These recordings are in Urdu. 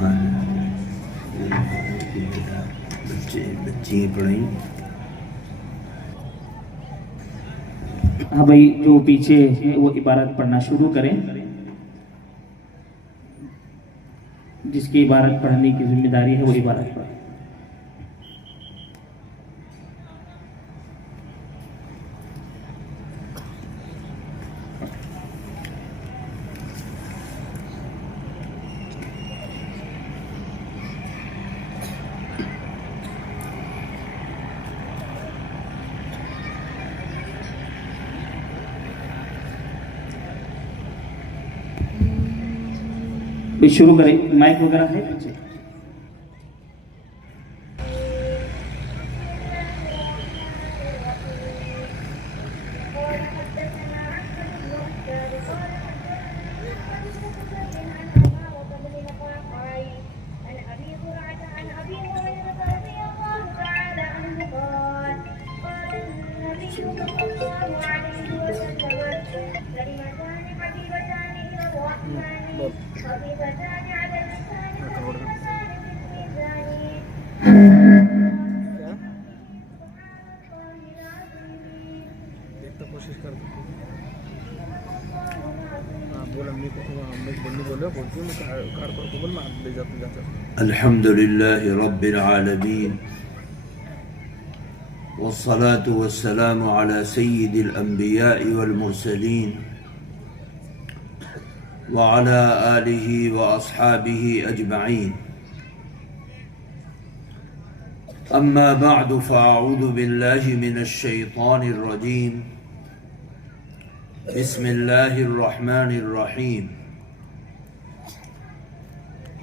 کہاں بچی پڑھیں؟ ہاں بھائی، جو پیچھے ہیں وہ عبارت پڑھنا شروع کریں، جس کی عبارت پڑھنے کی ذمہ داری ہے وہ عبارت پڑھیں۔ شروع کریں، مائک وغیرہ ہے پیچھے؟ کوشش کر بول امی کو بولتی میں کار پر بول میں لے جاتا الحمد لله رب العالمين والصلاة والسلام على سيد الأنبياء والمرسلين وعلى آله وأصحابه أجمعين. أما بعد فأعوذ بالله من الشيطان الرجيم. بسم الله الرحمن الرحيم.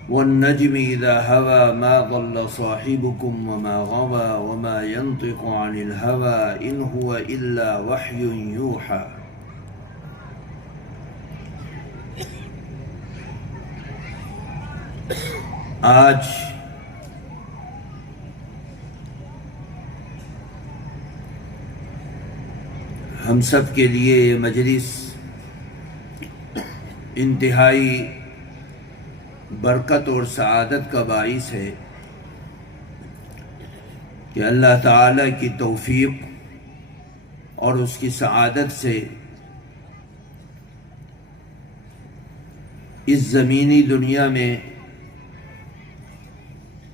والنجم إذا هوى ما ضل صاحبكم وما غوى وما ينطق عن الهوى إن هو إلا وحي يوحى. آج ہم سب کے لیے یہ مجلس انتہائی برکت اور سعادت کا باعث ہے کہ اللہ تعالیٰ کی توفیق اور اس کی سعادت سے اس زمینی دنیا میں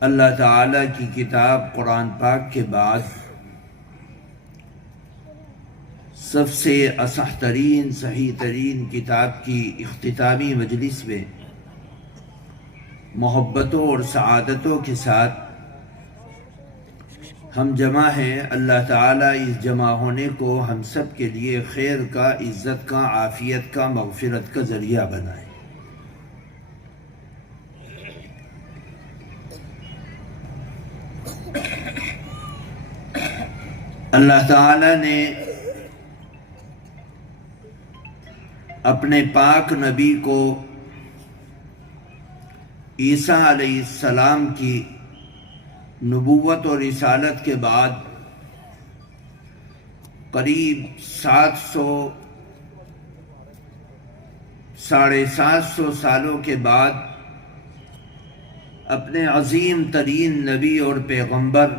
اللہ تعالیٰ کی کتاب قرآن پاک کے بعد سب سے اصح ترین صحیح ترین کتاب کی اختتامی مجلس میں محبتوں اور سعادتوں کے ساتھ ہم جمع ہیں. اللہ تعالیٰ اس جمع ہونے کو ہم سب کے لیے خیر کا، عزت کا، عافیت کا، مغفرت کا ذریعہ بنائے. اللہ تعالیٰ نے اپنے پاک نبی کو عیسیٰ علیہ السلام کی نبوت اور رسالت کے بعد قریب 700 سالوں کے بعد اپنے عظیم ترین نبی اور پیغمبر،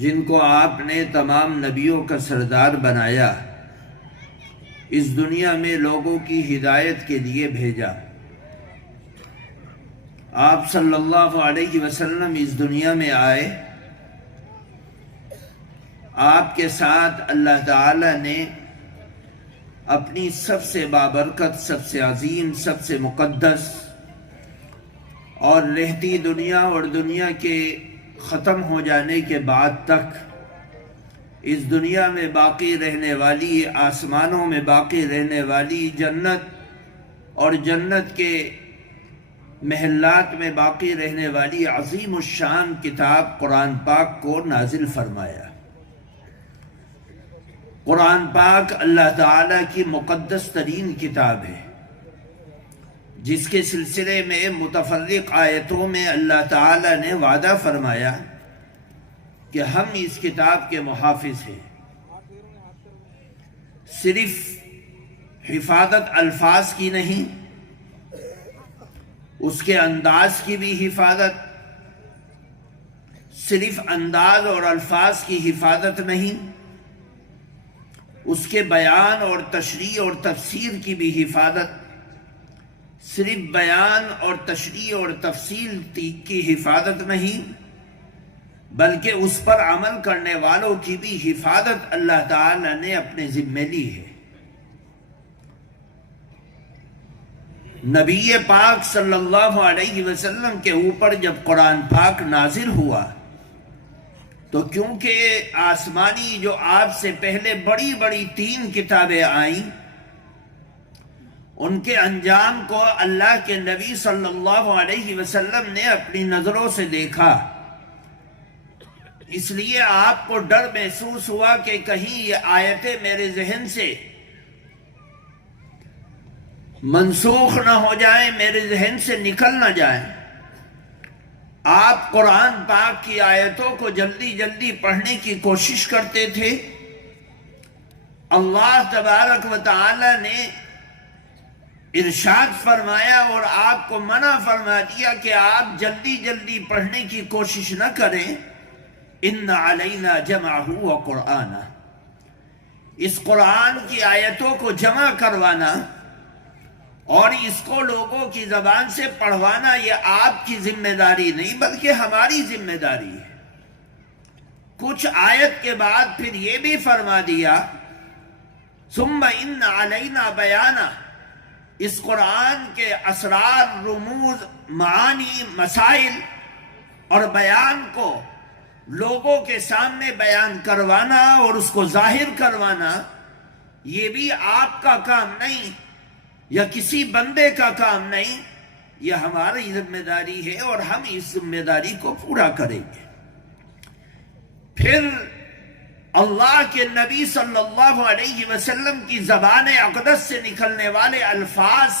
جن کو آپ نے تمام نبیوں کا سردار بنایا، اس دنیا میں لوگوں کی ہدایت کے لیے بھیجا. آپ صلی اللہ علیہ وسلم اس دنیا میں آئے. آپ کے ساتھ اللہ تعالی نے اپنی سب سے بابرکت، سب سے عظیم، سب سے مقدس اور رہتی دنیا اور دنیا کے ختم ہو جانے کے بعد تک اس دنیا میں باقی رہنے والی، آسمانوں میں باقی رہنے والی جنت اور جنت کے محلات میں باقی رہنے والی عظیم الشان کتاب قرآن پاک کو نازل فرمایا. قرآن پاک اللہ تعالیٰ کی مقدس ترین کتاب ہے، جس کے سلسلے میں متفرق آیتوں میں اللہ تعالیٰ نے وعدہ فرمایا کہ ہم اس کتاب کے محافظ ہیں. صرف حفاظت الفاظ کی نہیں اس کے انداز کی بھی حفاظت، صرف انداز اور الفاظ کی حفاظت نہیں، اس کے بیان اور تشریح اور تفسیر کی بھی حفاظت، صرف بیان اور تشریح اور تفصیل کی حفاظت نہیں، بلکہ اس پر عمل کرنے والوں کی بھی حفاظت اللہ تعالی نے اپنے ذمہ لی ہے۔ نبی پاک صلی اللہ علیہ وسلم کے اوپر جب قرآن پاک نازل ہوا تو کیونکہ آسمانی جو آپ سے پہلے بڑی بڑی 3 کتابیں آئیں، ان کے انجام کو اللہ کے نبی صلی اللہ علیہ وسلم نے اپنی نظروں سے دیکھا، اس لیے آپ کو ڈر محسوس ہوا کہ کہیں یہ آیتیں میرے ذہن سے منسوخ نہ ہو جائیں، میرے ذہن سے نکل نہ جائیں۔ آپ قرآن پاک کی آیتوں کو جلدی جلدی پڑھنے کی کوشش کرتے تھے۔ اللہ تبارک و تعالی نے ارشاد فرمایا اور آپ کو منع فرما دیا کہ آپ جلدی جلدی پڑھنے کی کوشش نہ کریں۔ ان علینا جمعہ و قرآنہ، اس قرآن کی آیتوں کو جمع کروانا اور اس کو لوگوں کی زبان سے پڑھوانا یہ آپ کی ذمہ داری نہیں بلکہ ہماری ذمہ داری ہے۔ کچھ آیت کے بعد پھر یہ بھی فرما دیا ثم ان علینا بیانہ، اس قرآن کے اسرار، رموز، معانی، مسائل اور بیان کو لوگوں کے سامنے بیان کروانا اور اس کو ظاہر کروانا یہ بھی آپ کا کام نہیں یا کسی بندے کا کام نہیں، یہ ہماری ذمہ داری ہے اور ہم اس ذمہ داری کو پورا کریں گے۔ پھر اللہ کے نبی صلی اللہ علیہ وسلم کی زبان اقدس سے نکلنے والے الفاظ،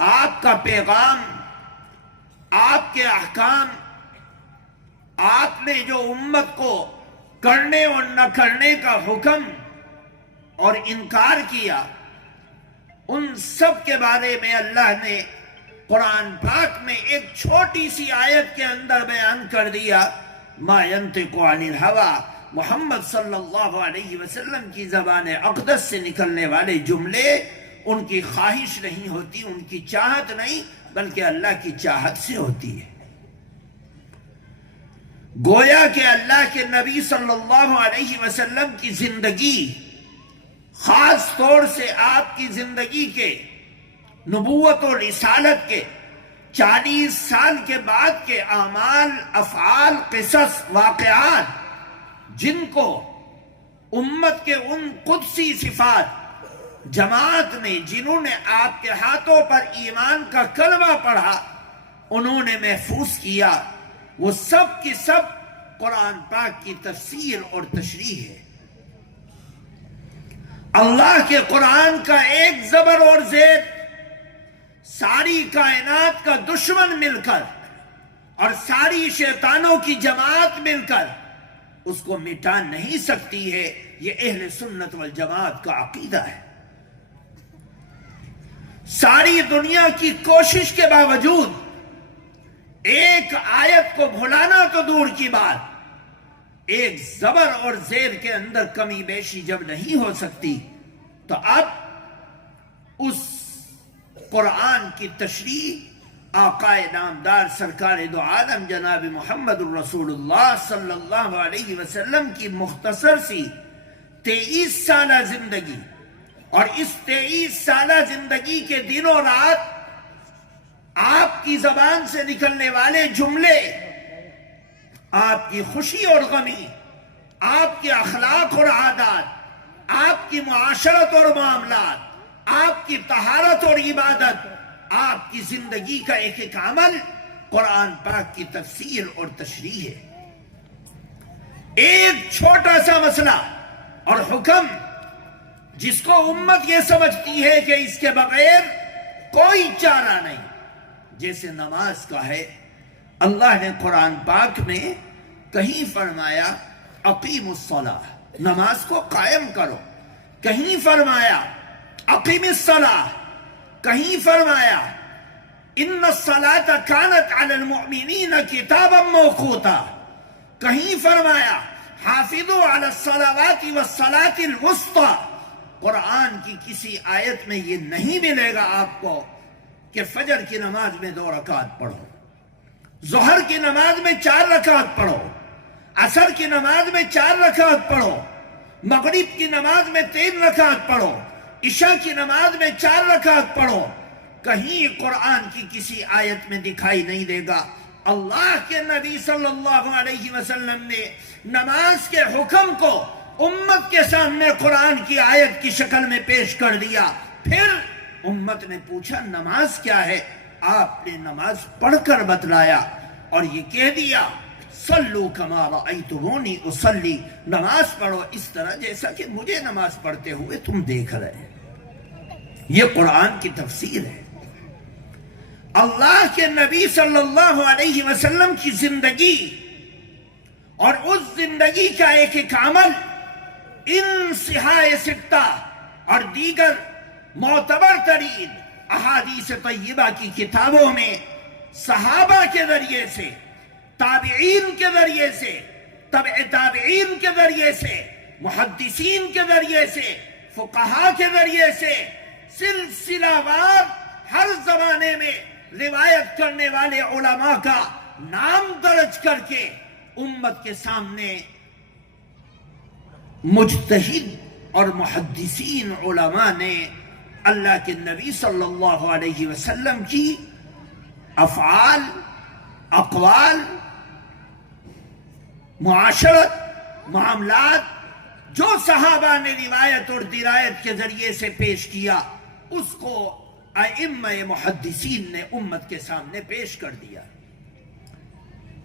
آپ کا پیغام، آپ کے احکام، آپ نے جو امت کو کرنے اور نہ کرنے کا حکم اور انکار کیا، ان سب کے بارے میں اللہ نے قرآن پاک میں ایک چھوٹی سی آیت کے اندر بیان کر دیا۔ ما ينطق عن الهوى، محمد صلی اللہ علیہ وسلم کی زبان اقدس سے نکلنے والے جملے ان کی خواہش نہیں ہوتی، ان کی چاہت نہیں بلکہ اللہ کی چاہت سے ہوتی ہے۔ گویا کہ اللہ کے نبی صلی اللہ علیہ وسلم کی زندگی، خاص طور سے آپ کی زندگی کے نبوت و رسالت کے 40 سال کے بعد کے اعمال، افعال، قصص، واقعات، جن کو امت کے ان قدسی صفات جماعت نے، جنہوں نے آپ کے ہاتھوں پر ایمان کا کلمہ پڑھا، انہوں نے محفوظ کیا، وہ سب کی سب قرآن پاک کی تفسیر اور تشریح ہے۔ اللہ کے قرآن کا ایک زبر اور زیر ساری کائنات کا دشمن مل کر اور ساری شیطانوں کی جماعت مل کر اس کو مٹا نہیں سکتی ہے۔ یہ اہل سنت والجماعت کا عقیدہ ہے۔ ساری دنیا کی کوشش کے باوجود ایک آیت کو بھلانا تو دور کی بات، ایک زبر اور زیر کے اندر کمی بیشی جب نہیں ہو سکتی تو اب اس قرآن کی تشریح آقا نامدار سرکار دو عالم جناب محمد الرسول اللہ صلی اللہ علیہ وسلم کی مختصر سی 23 سالہ زندگی، اور اس 23 سالہ زندگی کے دن و رات آپ کی زبان سے نکلنے والے جملے، آپ کی خوشی اور غمی، آپ کے اخلاق اور عادات، آپ کی معاشرت اور معاملات، آپ کی طہارت اور عبادت، آپ کی زندگی کا ایک ایک عمل قرآن پاک کی تفسیر اور تشریح ہے۔ ایک چھوٹا سا مسئلہ اور حکم جس کو امت یہ سمجھتی ہے کہ اس کے بغیر کوئی چارہ نہیں، جیسے نماز کا ہے، اللہ نے قرآن پاک میں کہیں فرمایا اقیم الصلاۃ، نماز کو قائم کرو، کہیں فرمایا اقیم الصلاۃ، کہیں فرمایا ان الصلاۃ کانت علی المؤمنین کتابا موقوتا، کہیں فرمایا حافظوا علی الصلوات والصلاۃ الوسطی۔ قرآن کی کسی آیت میں یہ نہیں ملے گا آپ کو کہ فجر کی نماز میں 2 رکعت پڑھو، ظہر کی نماز میں 4 رکعت پڑھو، عصر کی نماز میں 4 رکعت پڑھو، مغرب کی نماز میں 3 رکعت پڑھو، عشاء کی نماز میں 4 رکعت پڑھو۔ کہیں قرآن کی کسی آیت میں دکھائی نہیں دے گا۔ اللہ کے نبی صلی اللہ علیہ وسلم نے نماز کے حکم کو امت کے سامنے قرآن کی آیت کی شکل میں پیش کر دیا۔ پھر امت نے پوچھا نماز کیا ہے؟ آپ نے نماز پڑھ کر بتلایا اور یہ کہہ دیا صلو کما رأیتمونی اصلی، نماز پڑھو اس طرح جیسا کہ مجھے نماز پڑھتے ہوئے تم دیکھ رہے۔ یہ قرآن کی تفسیر ہے۔ اللہ کے نبی صلی اللہ علیہ وسلم کی زندگی اور اس زندگی کا ایک ایک عمل ان صحاح ستہ اور دیگر معتبر ترین احادیث طیبہ کی کتابوں میں صحابہ کے ذریعے سے، تابعین کے ذریعے سے، تبع تابعین کے ذریعے سے، محدثین کے ذریعے سے، فقہا کے ذریعے سے سلسلہ وار ہر زمانے میں روایت کرنے والے علماء کا نام درج کر کے امت کے سامنے مجتہد اور محدثین علماء نے اللہ کے نبی صلی اللہ علیہ وسلم کی افعال، اقوال، معاشرت، معاملات جو صحابہ نے روایت اور درایت کے ذریعے سے پیش کیا، اس کو ائمہ محدثین نے امت کے سامنے پیش کر دیا۔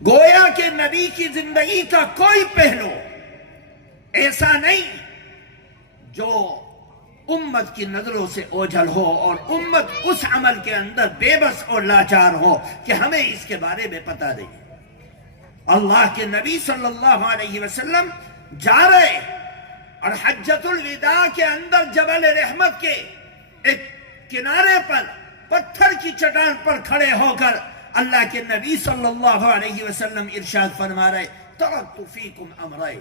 گویا کہ نبی کی زندگی کا کوئی پہلو ایسا نہیں جو امت کی نظروں سے اوجھل ہو اور امت اس عمل کے اندر بے بس اور لاچار ہو کہ ہمیں اس کے بارے میں پتہ نہیں۔ اللہ کے نبی صلی اللہ علیہ وسلم جا رہے اور حجۃ الوداع کے اندر جبل رحمت کے ایک کنارے پر پتھر کی چٹان پر کھڑے ہو کر اللہ کے نبی صلی اللہ علیہ وسلم ارشاد فرما رہے ترکت فیکم امرین،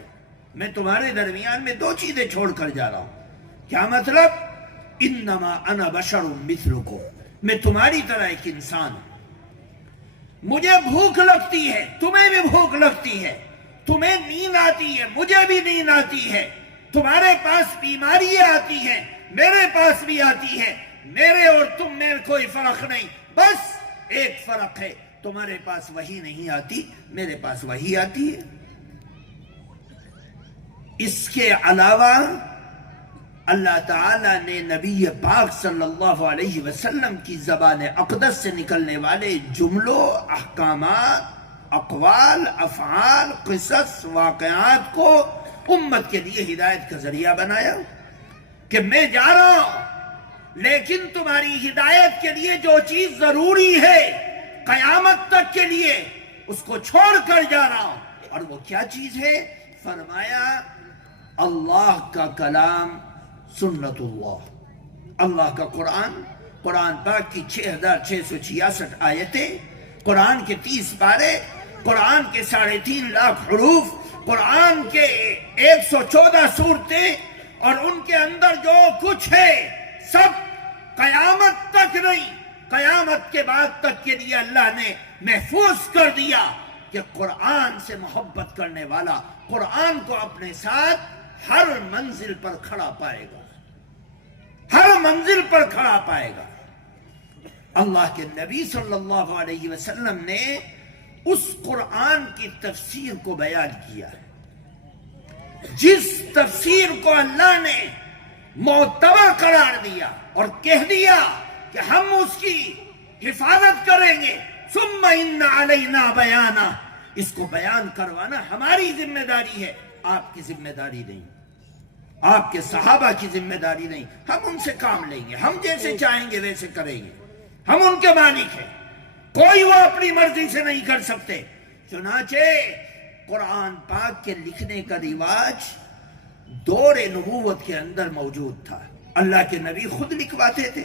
میں تمہارے درمیان میں 2 چیزیں چھوڑ کر جا رہا ہوں۔ کیا مطلب؟ انما انا بشر مثلکم، میں تمہاری طرح ایک انسان ہوں، مجھے بھوک لگتی ہے، تمہیں بھی بھوک لگتی ہے، تمہیں نیند آتی ہے، مجھے بھی نیند آتی ہے، تمہارے پاس بیماریاں آتی ہیں، میرے پاس بھی آتی ہے، میرے اور تم میں کوئی فرق نہیں، بس ایک فرق ہے، تمہارے پاس وحی نہیں آتی، میرے پاس وحی آتی ہے۔ اس کے علاوہ اللہ تعالیٰ نے نبی پاک صلی اللہ علیہ وسلم کی زبان اقدس سے نکلنے والے جملوں، احکامات، اقوال، افعال، قصص، واقعات کو امت کے لیے ہدایت کا ذریعہ بنایا کہ میں جا رہا ہوں لیکن تمہاری ہدایت کے لیے جو چیز ضروری ہے قیامت تک کے لیے اس کو چھوڑ کر جا رہا ہوں۔ اور وہ کیا چیز ہے؟ فرمایا اللہ کا کلام، سنت اللہ کا قرآن، قرآن پاک کی 6666 آیتیں، قرآن کے 30 پارے، قرآن کے 3.5 لاکھ حروف، قرآن کے 114 سورتیں اور ان کے اندر جو کچھ ہے سب قیامت تک نہیں، قیامت کے بعد تک کے لیے اللہ نے محفوظ کر دیا کہ قرآن سے محبت کرنے والا قرآن کو اپنے ساتھ ہر منزل پر کھڑا پائے گا، ہر منزل پر کھڑا پائے گا۔ اللہ کے نبی صلی اللہ علیہ وسلم نے اس قرآن کی تفسیر کو بیان کیا ہے، جس تفسیر کو اللہ نے معتبر قرار دیا اور کہہ دیا کہ ہم اس کی حفاظت کریں گے، ثم ان علینا بیانا، اس کو بیان کروانا ہماری ذمہ داری ہے، آپ کی ذمہ داری نہیں، آپ کے صحابہ کی ذمہ داری نہیں۔ ہم ان سے کام لیں گے، ہم جیسے چاہیں گے ویسے کریں گے، ہم ان کے مالک ہیں، کوئی وہ اپنی مرضی سے نہیں کر سکتے۔ چنانچہ قرآن پاک کے لکھنے کا رواج دور نبوت کے اندر موجود تھا، اللہ کے نبی خود لکھواتے تھے،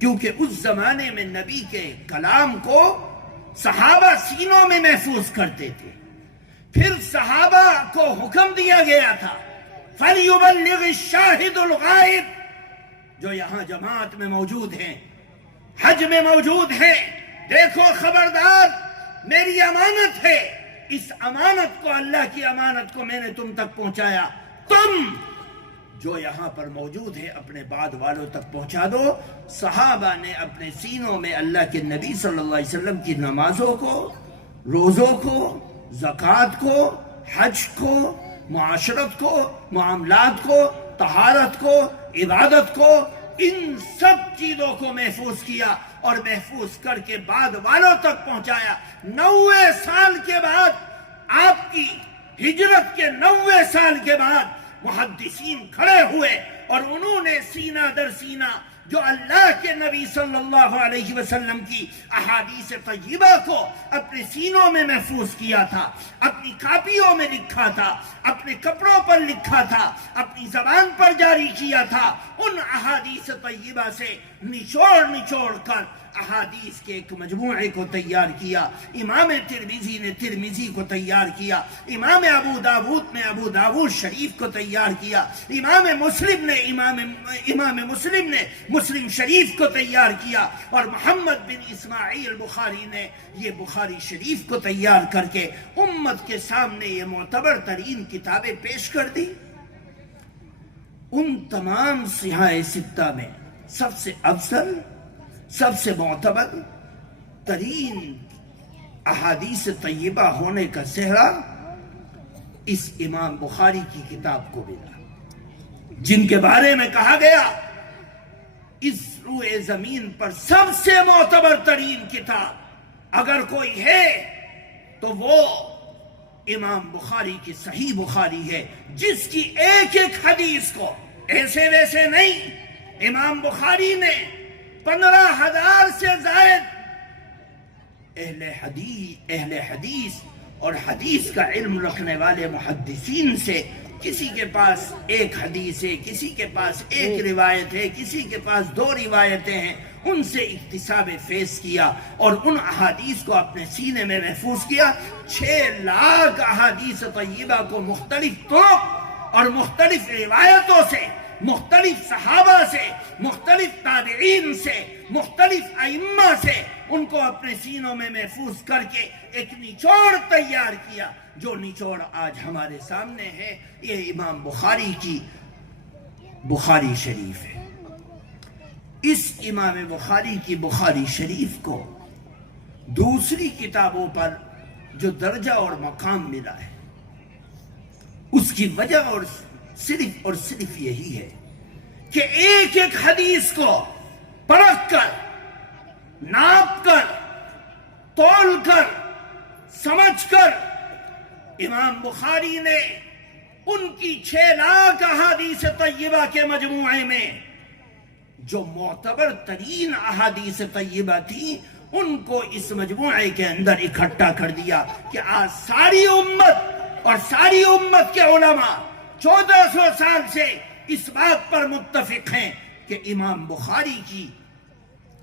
کیونکہ اس زمانے میں نبی کے کلام کو صحابہ سینوں میں محفوظ کرتے تھے. پھر صحابہ کو حکم دیا گیا تھا فَلْيُبَلِّغِ الشَّاهِدُ الْغَائِبُ. جو یہاں جماعت میں موجود ہیں، حج میں موجود ہیں، دیکھو خبردار، میری امانت ہے، اس امانت کو، اللہ کی امانت کو میں نے تم تک پہنچایا، تم جو یہاں پر موجود ہے اپنے بعد والوں تک پہنچا دو. صحابہ نے اپنے سینوں میں اللہ کے نبی صلی اللہ علیہ وسلم کی نمازوں کو، روزوں کو، زکوٰۃ کو، حج کو، معاشرت کو، معاملات کو، طہارت کو، عبادت کو، ان سب چیزوں کو محفوظ کیا اور محفوظ کر کے بعد والوں تک پہنچایا. 90 سال کے بعد، آپ کی ہجرت کے 90 سال کے بعد محدثین کھڑے ہوئے اور انہوں نے سینہ در سینہ جو اللہ کے نبی صلی اللہ علیہ وسلم کی احادیث طیبہ کو اپنے سینوں میں محفوظ کیا تھا، اپنی کاپیوں میں لکھا تھا، اپنے کپڑوں پر لکھا تھا، اپنی زبان پر جاری کیا تھا، ان احادیث طیبہ سے نچوڑ کر احادیث کے ایک مجموعے کو تیار کیا. امام ترمذی نے ترمذی کو تیار کیا، امام ابو داود نے ابو داود شریف کو تیار کیا، امام مسلم نے مسلم شریف کو تیار کیا، اور محمد بن اسماعیل بخاری نے یہ بخاری شریف کو تیار کر کے امت کے سامنے یہ معتبر ترین کتابیں پیش کر دی. ان تمام صحاح ستہ میں سب سے افضل، سب سے معتبر ترین احادیث طیبہ ہونے کا سہرا اس امام بخاری کی کتاب کو ملا، جن کے بارے میں کہا گیا اس روئے زمین پر سب سے معتبر ترین کتاب اگر کوئی ہے تو وہ امام بخاری کی صحیح بخاری ہے، جس کی ایک ایک حدیث کو ایسے ویسے نہیں، امام بخاری نے 15,000 سے زائد اہل حدیث اور حدیث کا علم رکھنے والے محدثین سے، کسی کے پاس ایک حدیث ہے، کسی کے پاس ایک روایت ہے، کسی کے پاس 2 روایتیں ہیں، ان سے اکتساب فیض کیا اور ان احادیث کو اپنے سینے میں محفوظ کیا. 6 لاکھ احادیث طیبہ کو مختلف طرق اور مختلف روایتوں سے، مختلف صحابہ سے، مختلف تابعین سے، مختلف ائمہ سے ان کو اپنے سینوں میں محفوظ کر کے ایک نچوڑ تیار کیا. جو نچوڑ آج ہمارے سامنے ہے یہ امام بخاری کی بخاری شریف ہے. اس امام بخاری کی بخاری شریف کو دوسری کتابوں پر جو درجہ اور مقام ملا ہے اس کی وجہ اور صرف یہی ہے کہ ایک ایک حدیث کو پرکھ کر، ناپ کر، تول کر، سمجھ کر امام بخاری نے ان کی 6 لاکھ احادیث طیبہ کے مجموعے میں جو معتبر ترین احادیث طیبہ تھی ان کو اس مجموعے کے اندر اکٹھا کر دیا کہ آج ساری امت اور ساری امت کے علماء 1400 سال سے اس بات پر متفق ہیں کہ امام بخاری کی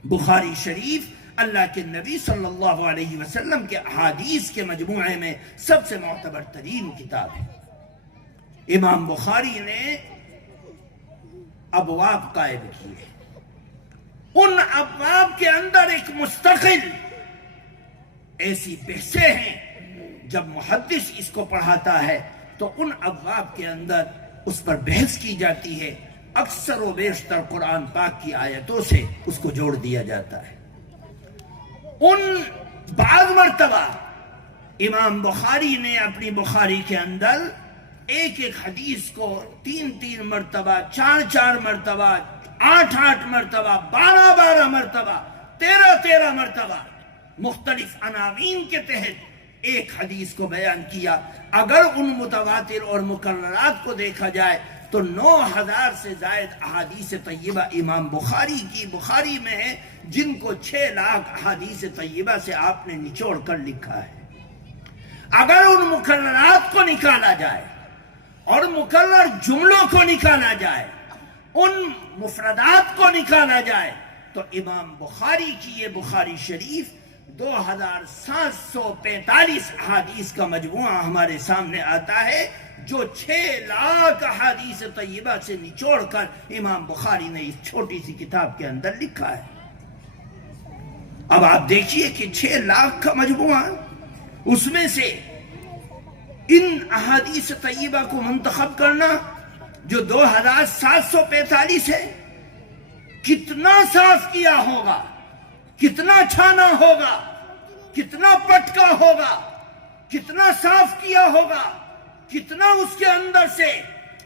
بخاری شریف اللہ کے نبی صلی اللہ علیہ وسلم کے احادیث کے مجموعے میں سب سے معتبر ترین کتاب ہے. امام بخاری نے ابواب قائم کیے، ان ابواب کے اندر ایک مستقل ایسی بحثیں ہیں، جب محدث اس کو پڑھاتا ہے تو ان ابواب کے اندر اس پر بحث کی جاتی ہے، اکثر و بیشتر قرآن پاک کی آیتوں سے اس کو جوڑ دیا جاتا ہے. ان بعض مرتبہ امام بخاری نے اپنی بخاری کے اندر ایک ایک حدیث کو 3 مرتبہ، 4 مرتبہ، 8 مرتبہ، 12 مرتبہ، 13 مرتبہ مختلف عناوین کے تحت ایک حدیث کو بیان کیا. اگر ان متواتر اور مکررات کو دیکھا جائے تو 9,000 سے زائد احادیث طیبہ امام بخاری میں ہیں، جن کو 6 لاکھ احادیث طیبہ سے آپ نے نچوڑ کر لکھا ہے. اگر ان مکررات کو نکالا جائے اور مکرر جملوں کو نکالا جائے، ان مفردات کو نکالا جائے تو امام بخاری کی یہ بخاری شریف 2745 احادیث کا مجموعہ ہمارے سامنے آتا ہے، جو 6 لاکھ احادیث طیبہ سے نچوڑ کر امام بخاری نے اس چھوٹی سی کتاب کے اندر لکھا ہے۔ اب آپ دیکھیے کہ 6 لاکھ کا مجموعہ، اس میں سے ان احادیث طیبہ کو منتخب کرنا جو 2745 ہے، کتنا صاف کیا ہوگا، کتنا چھانا ہوگا، کتنا پٹکا ہوگا، کتنا صاف کیا ہوگا، کتنا اس کے اندر سے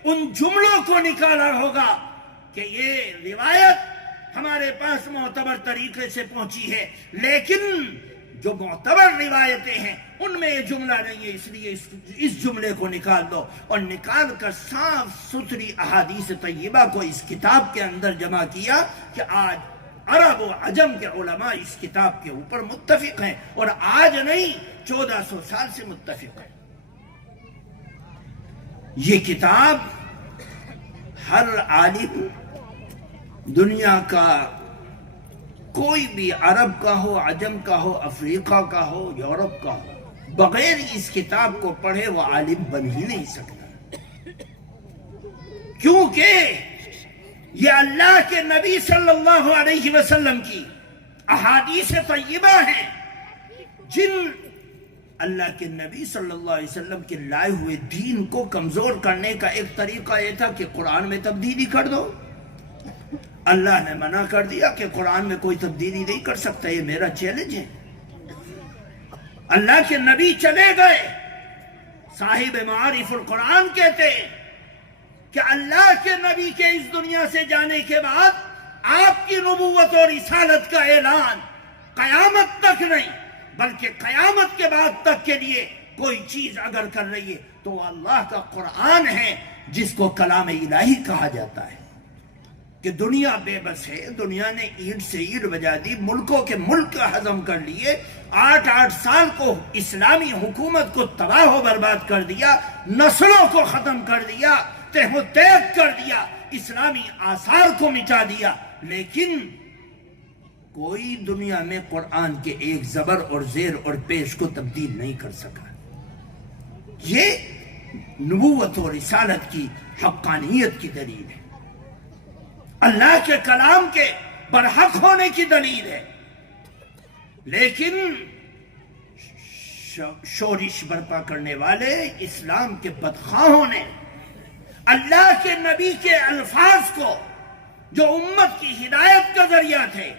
ان جملوں کو نکالا ہوگا کہ یہ روایت ہمارے پاس معتبر طریقے سے پہنچی ہے، لیکن جو معتبر روایتیں ہیں ان میں یہ جملہ نہیں ہے، اس لیے اس جملے کو نکال دو، اور نکال کر صاف ستھری احادیث طیبہ کو اس کتاب کے اندر جمع کیا کہ آج عرب و عجم کے علماء اس کتاب کے اوپر متفق ہیں، اور آج نہیں 1400 سال سے متفق ہیں۔ یہ کتاب ہر عالم دنیا کا، کوئی بھی عرب کا ہو، عجم کا ہو، افریقہ کا ہو، یورپ کا ہو، بغیر اس کتاب کو پڑھے وہ عالم بن ہی نہیں سکتا، کیونکہ یہ اللہ کے نبی صلی اللہ علیہ وسلم کی احادیث طیبہ ہیں، جن اللہ کے نبی صلی اللہ علیہ وسلم کے لائے ہوئے دین کو کمزور کرنے کا ایک طریقہ یہ تھا کہ قرآن میں تبدیلی کر دو۔ اللہ نے منع کر دیا کہ قرآن میں کوئی تبدیلی نہیں کر سکتا، یہ میرا چیلنج ہے۔ اللہ کے نبی چلے گئے، صاحب معارف القرآن کہتے ہیں کہ اللہ کے نبی کے اس دنیا سے جانے کے بعد آپ کی نبوت اور رسالت کا اعلان قیامت تک نہیں بلکہ قیامت کے بعد تک کے لیے کوئی چیز اگر کر رہی ہے تو وہ اللہ کا قرآن ہے، جس کو کلام الہی کہا جاتا ہے۔ کہ دنیا بے بس ہے، دنیا نے اینٹ سے اینٹ بجا دی، ملکوں کے ملک ہضم کر لیے، 8 سال کو اسلامی حکومت کو تباہ و برباد کر دیا، نسلوں کو ختم کر دیا، تہ و تیگ کر دیا، اسلامی آثار کو مٹا دیا، لیکن کوئی دنیا میں قرآن کے ایک زبر اور زیر اور پیش کو تبدیل نہیں کر سکا۔ یہ نبوت و رسالت کی حقانیت کی دلیل ہے، اللہ کے کلام کے برحق ہونے کی دلیل ہے۔ لیکن شورش برپا کرنے والے اسلام کے بدخواہوں نے اللہ کے نبی کے الفاظ کو جو امت کی ہدایت کا ذریعہ تھے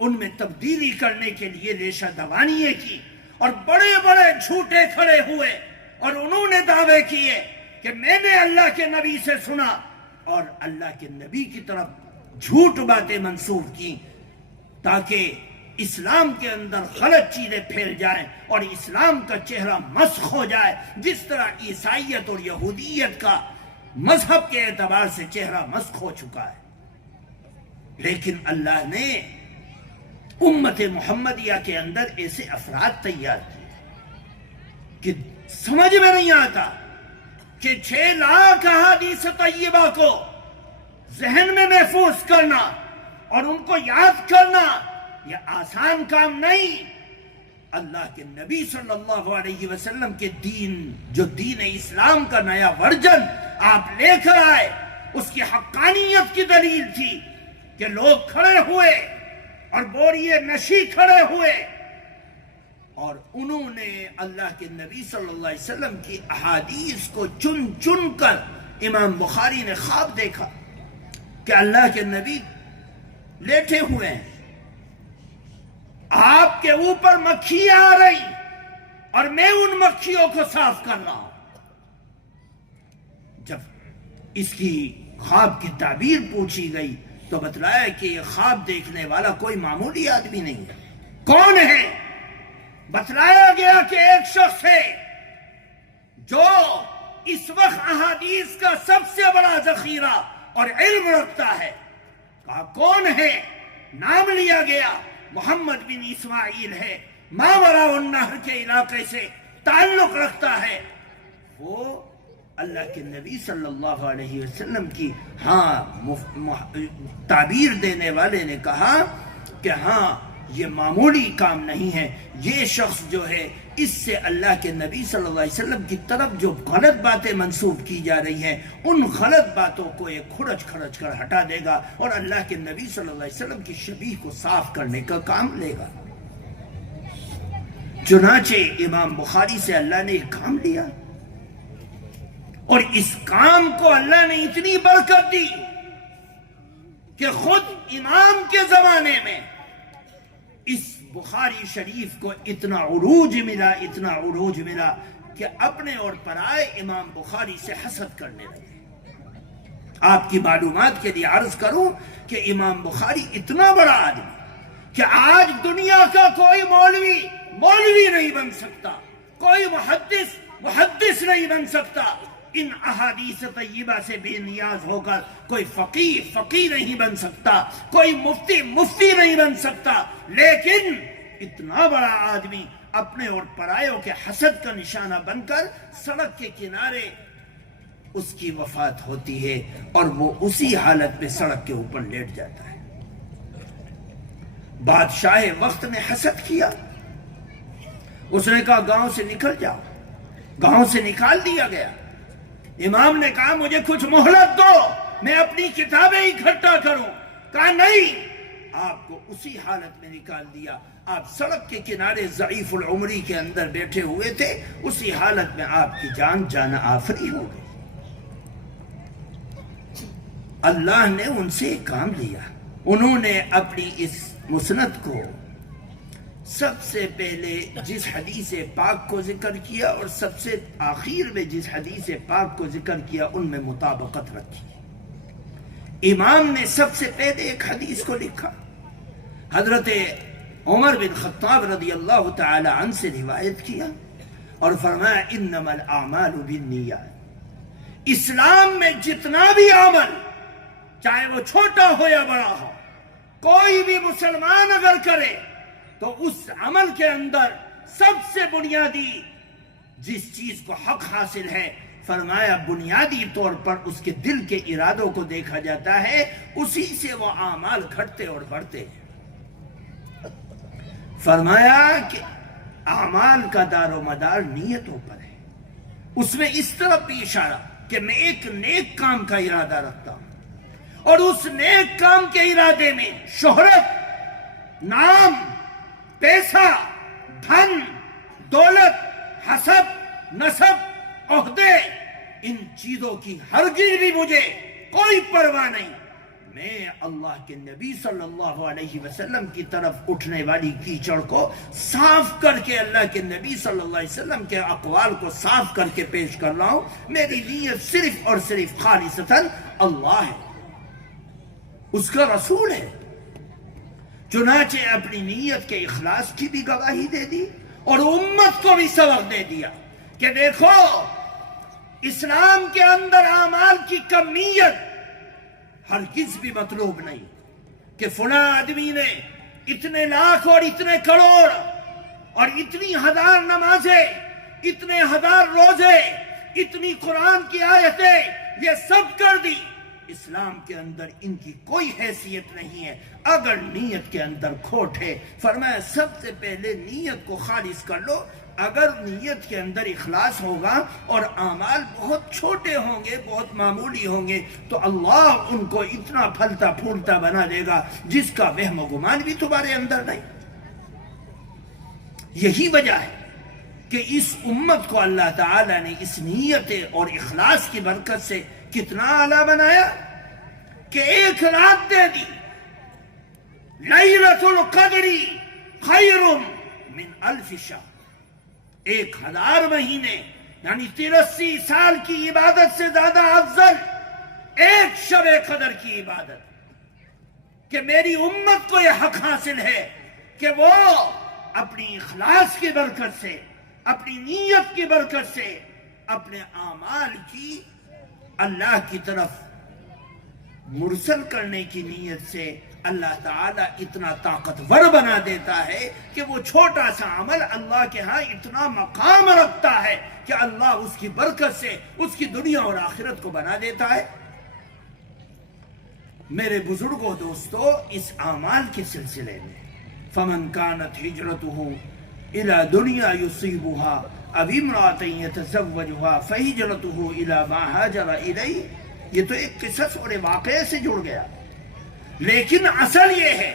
ان میں تبدیلی کرنے کے لیے ریشہ دوانیاں کی، اور بڑے بڑے جھوٹے کھڑے ہوئے اور انہوں نے دعوے کیے کہ میں نے اللہ کے نبی سے سنا، اور اللہ کے نبی کی طرف جھوٹ باتیں منسوب کی تاکہ اسلام کے اندر غلط چیزیں پھیل جائیں اور اسلام کا چہرہ مسخ ہو جائے، جس طرح عیسائیت اور یہودیت کا مذہب کے اعتبار سے چہرہ مسخ ہو چکا ہے۔ لیکن اللہ نے امت محمدیہ کے اندر ایسے افراد تیار کیے کہ سمجھ میں نہیں آتا کہ 6 لاکھ احادیث طیبہ کو ذہن میں محفوظ کرنا اور ان کو یاد کرنا یہ آسان کام نہیں۔ اللہ کے نبی صلی اللہ علیہ وسلم کے دین، جو دین اسلام کا نیا ورژن آپ لے کر آئے، اس کی حقانیت کی دلیل تھی کہ لوگ کھڑے ہوئے اور بوریے نشی کھڑے ہوئے اور انہوں نے اللہ کے نبی صلی اللہ علیہ وسلم کی احادیث کو چن چن کر، امام بخاری نے خواب دیکھا کہ اللہ کے نبی لیٹے ہوئے ہیں، آپ کے اوپر مکھیاں آ رہی اور میں ان مکھیوں کو صاف کر رہا ہوں۔ جب اس کی خواب کی تعبیر پوچھی گئی تو بتلایا کہ یہ خواب دیکھنے والا کوئی معمولی آدمی نہیں ہے۔ کون ہے؟ بتلایا گیا کہ ایک شخص ہے جو اس وقت احادیث کا سب سے بڑا ذخیرہ اور علم رکھتا ہے۔ کہا کون ہے؟ نام لیا گیا، محمد بن اسماعیل ہے، ماوراء النہر کے علاقے سے تعلق رکھتا ہے۔ وہ اللہ کے نبی صلی اللہ علیہ وسلم کی تعبیر دینے والے نے کہا کہ ہاں یہ معمولی کام نہیں ہے، یہ شخص جو ہے اس سے اللہ کے نبی صلی اللہ علیہ وسلم کی طرف جو غلط باتیں منسوب کی جا رہی ہیں ان غلط باتوں کو یہ کھرچ کر ہٹا دے گا اور اللہ کے نبی صلی اللہ علیہ وسلم کی شبیہ کو صاف کرنے کا کام لے گا۔ چنانچہ امام بخاری سے اللہ نے ایک کام لیا اور اس کام کو اللہ نے اتنی برکت دی کہ خود امام کے زمانے میں اس بخاری شریف کو اتنا عروج ملا کہ اپنے اور پرائے امام بخاری سے حسد کرنے لگے۔ آپ کی معلومات کے لیے عرض کروں کہ امام بخاری اتنا بڑا آدمی کہ آج دنیا کا کوئی مولوی نہیں بن سکتا، کوئی محدث نہیں بن سکتا، ان احادیث طیبہ سے بے نیاز ہو کر کوئی فقیہ نہیں بن سکتا، کوئی مفتی نہیں بن سکتا، لیکن اتنا بڑا آدمی اپنے اور پرایوں کے حسد کا نشانہ بن کر سڑک کے کنارے اس کی وفات ہوتی ہے اور وہ اسی حالت میں سڑک کے اوپر لیٹ جاتا ہے۔ بادشاہ وقت نے حسد کیا، اس نے کہا گاؤں سے نکل جاؤ، گاؤں سے نکال دیا گیا۔ امام نے کہا مجھے کچھ مہلت دو، میں اپنی کتابیں اکٹھا کروں، کہا نہیں، آپ کو اسی حالت میں نکال دیا۔ آپ سڑک کے کنارے ضعیف العمری کے اندر بیٹھے ہوئے تھے، اسی حالت میں آپ کی جان آفری ہو گئی۔ اللہ نے ان سے ایک کام لیا، انہوں نے اپنی اس مسند کو سب سے پہلے جس حدیث پاک کو ذکر کیا اور سب سے آخر میں جس حدیث پاک کو ذکر کیا ان میں مطابقت رکھی۔ امام نے سب سے پہلے ایک حدیث کو لکھا، حضرت عمر بن خطاب رضی اللہ تعالی عنہ سے روایت کیا اور فرمایا انما الاعمال بالنیات، اسلام میں جتنا بھی عمل چاہے وہ چھوٹا ہو یا بڑا ہو، کوئی بھی مسلمان اگر کرے تو اس عمل کے اندر سب سے بنیادی جس چیز کو حق حاصل ہے، فرمایا بنیادی طور پر اس کے دل کے ارادوں کو دیکھا جاتا ہے، اسی سے وہ اعمال گھٹتے اور بڑھتے ہیں۔ فرمایا کہ اعمال کا دار و مدار نیتوں پر ہے، اس میں اس طرف بھی اشارہ کہ میں ایک نیک کام کا ارادہ رکھتا ہوں اور اس نیک کام کے ارادے میں شہرت، نام، پیسہ، دھن، دولت، حسب، نسب، عہدے، ان چیزوں کی ہرگز بھی مجھے کوئی پرواہ نہیں، میں اللہ کے نبی صلی اللہ علیہ وسلم کی طرف اٹھنے والی کیچڑ کو صاف کر کے اللہ کے نبی صلی اللہ علیہ وسلم کے اقوال کو صاف کر کے پیش کر رہا ہوں، میری نیت صرف اور صرف خالصتاً اللہ ہے، اس کا رسول ہے۔ چنانچہ اپنی نیت کے اخلاص کی بھی گواہی دے دی اور امت کو بھی سبق دے دیا کہ دیکھو اسلام کے اندر اعمال کی کمیت ہرگز بھی مطلوب نہیں کہ فلاں آدمی نے اتنے لاکھ اور اتنے کروڑ اور اتنی ہزار نمازیں، اتنے ہزار روزے، اتنی قرآن کی آیتیں یہ سب کر دی۔ اسلام کے اندر ان کی کوئی حیثیت نہیں ہے اگر نیت کے اندر کھوٹ ہے۔ فرمایا سب سے پہلے نیت کو خالص کر لو، اگر نیت کے اندر اخلاص ہوگا اور اعمال بہت چھوٹے ہوں گے، بہت معمولی ہوں گے، تو اللہ ان کو اتنا پھلتا پھولتا بنا دے گا جس کا وہم و گمان بھی تمہارے اندر نہیں۔ یہی وجہ ہے کہ اس امت کو اللہ تعالی نے اس نیت اور اخلاص کی برکت سے کتنا اعلیٰ بنایا کہ ایک رات دے دی، لیلۃ القدر خیر من الف شہر، 1000 مہینے یعنی 83 سال کی عبادت سے زیادہ افضل ایک شب قدر کی عبادت، کہ میری امت کو یہ حق حاصل ہے کہ وہ اپنی اخلاص کی برکت سے، اپنی نیت کی برکت سے، اپنے اعمال کی اللہ کی طرف مرسل کرنے کی نیت سے اللہ تعالیٰ اتنا طاقتور بنا دیتا ہے کہ وہ چھوٹا سا عمل اللہ کے ہاں اتنا مقام رکھتا ہے کہ اللہ اس کی برکت سے اس کی دنیا اور آخرت کو بنا دیتا ہے۔ میرے بزرگوں دوستو، اس اعمال کے سلسلے میں فمن كانت ہجرته الى دنیا يصيبها او امرأة يتزوجها فہجرته الى ما هاجر الیہ، یہ تو ایک قصص اور واقعے سے جڑ گیا، لیکن اصل یہ ہے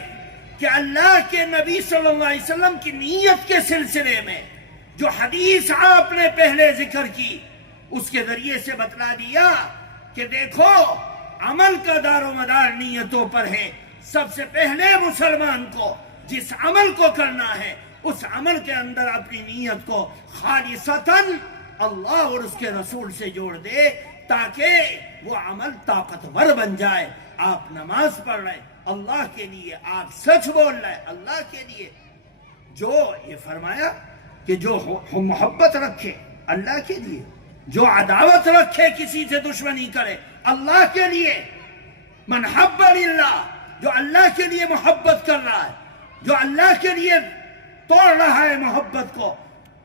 کہ اللہ کے نبی صلی اللہ علیہ وسلم کی نیت کے سلسلے میں جو حدیث آپ نے پہلے ذکر کی، اس کے ذریعے سے بتلا دیا کہ دیکھو عمل کا دار و مدار نیتوں پر ہے۔ سب سے پہلے مسلمان کو جس عمل کو کرنا ہے اس عمل کے اندر اپنی نیت کو خالصتاً اللہ اور اس کے رسول سے جوڑ دے تاکہ وہ عمل طاقتور بن جائے۔ آپ نماز پڑھ رہے اللہ کے لیے، آپ سچ بول رہے اللہ کے لیے، جو یہ فرمایا کہ جو محبت رکھے اللہ کے لیے، جو عداوت رکھے کسی سے دشمنی کرے اللہ کے لیے، من حب للہ، جو اللہ کے لیے محبت کر رہا ہے، جو اللہ کے لیے توڑ رہا ہے محبت کو،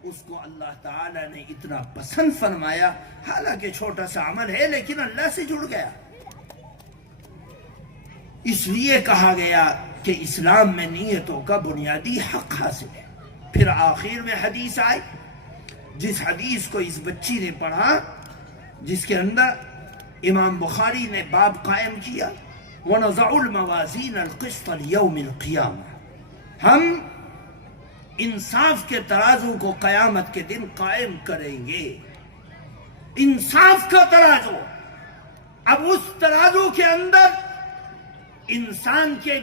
اس کو اللہ تعالیٰ نے اتنا پسند فرمایا، حالانکہ چھوٹا سا عمل ہے لیکن اللہ سے جڑ گیا۔ اس لیے کہا گیا کہ اسلام میں نیتوں کا بنیادی حق حاصل ہے۔ پھر آخر میں حدیث آئی، جس حدیث کو اس بچی نے پڑھا، جس کے اندر امام بخاری نے باب قائم کیا، وَنَضَعُ الْمَوَازِينَ الْقِسْطَ لِيَوْمِ الْقِيَامَةِ، ہم انصاف کے ترازو کو قیامت کے دن قائم کریں گے۔ انصاف کا ترازو، اب اس ترازو کے اندر انسان کے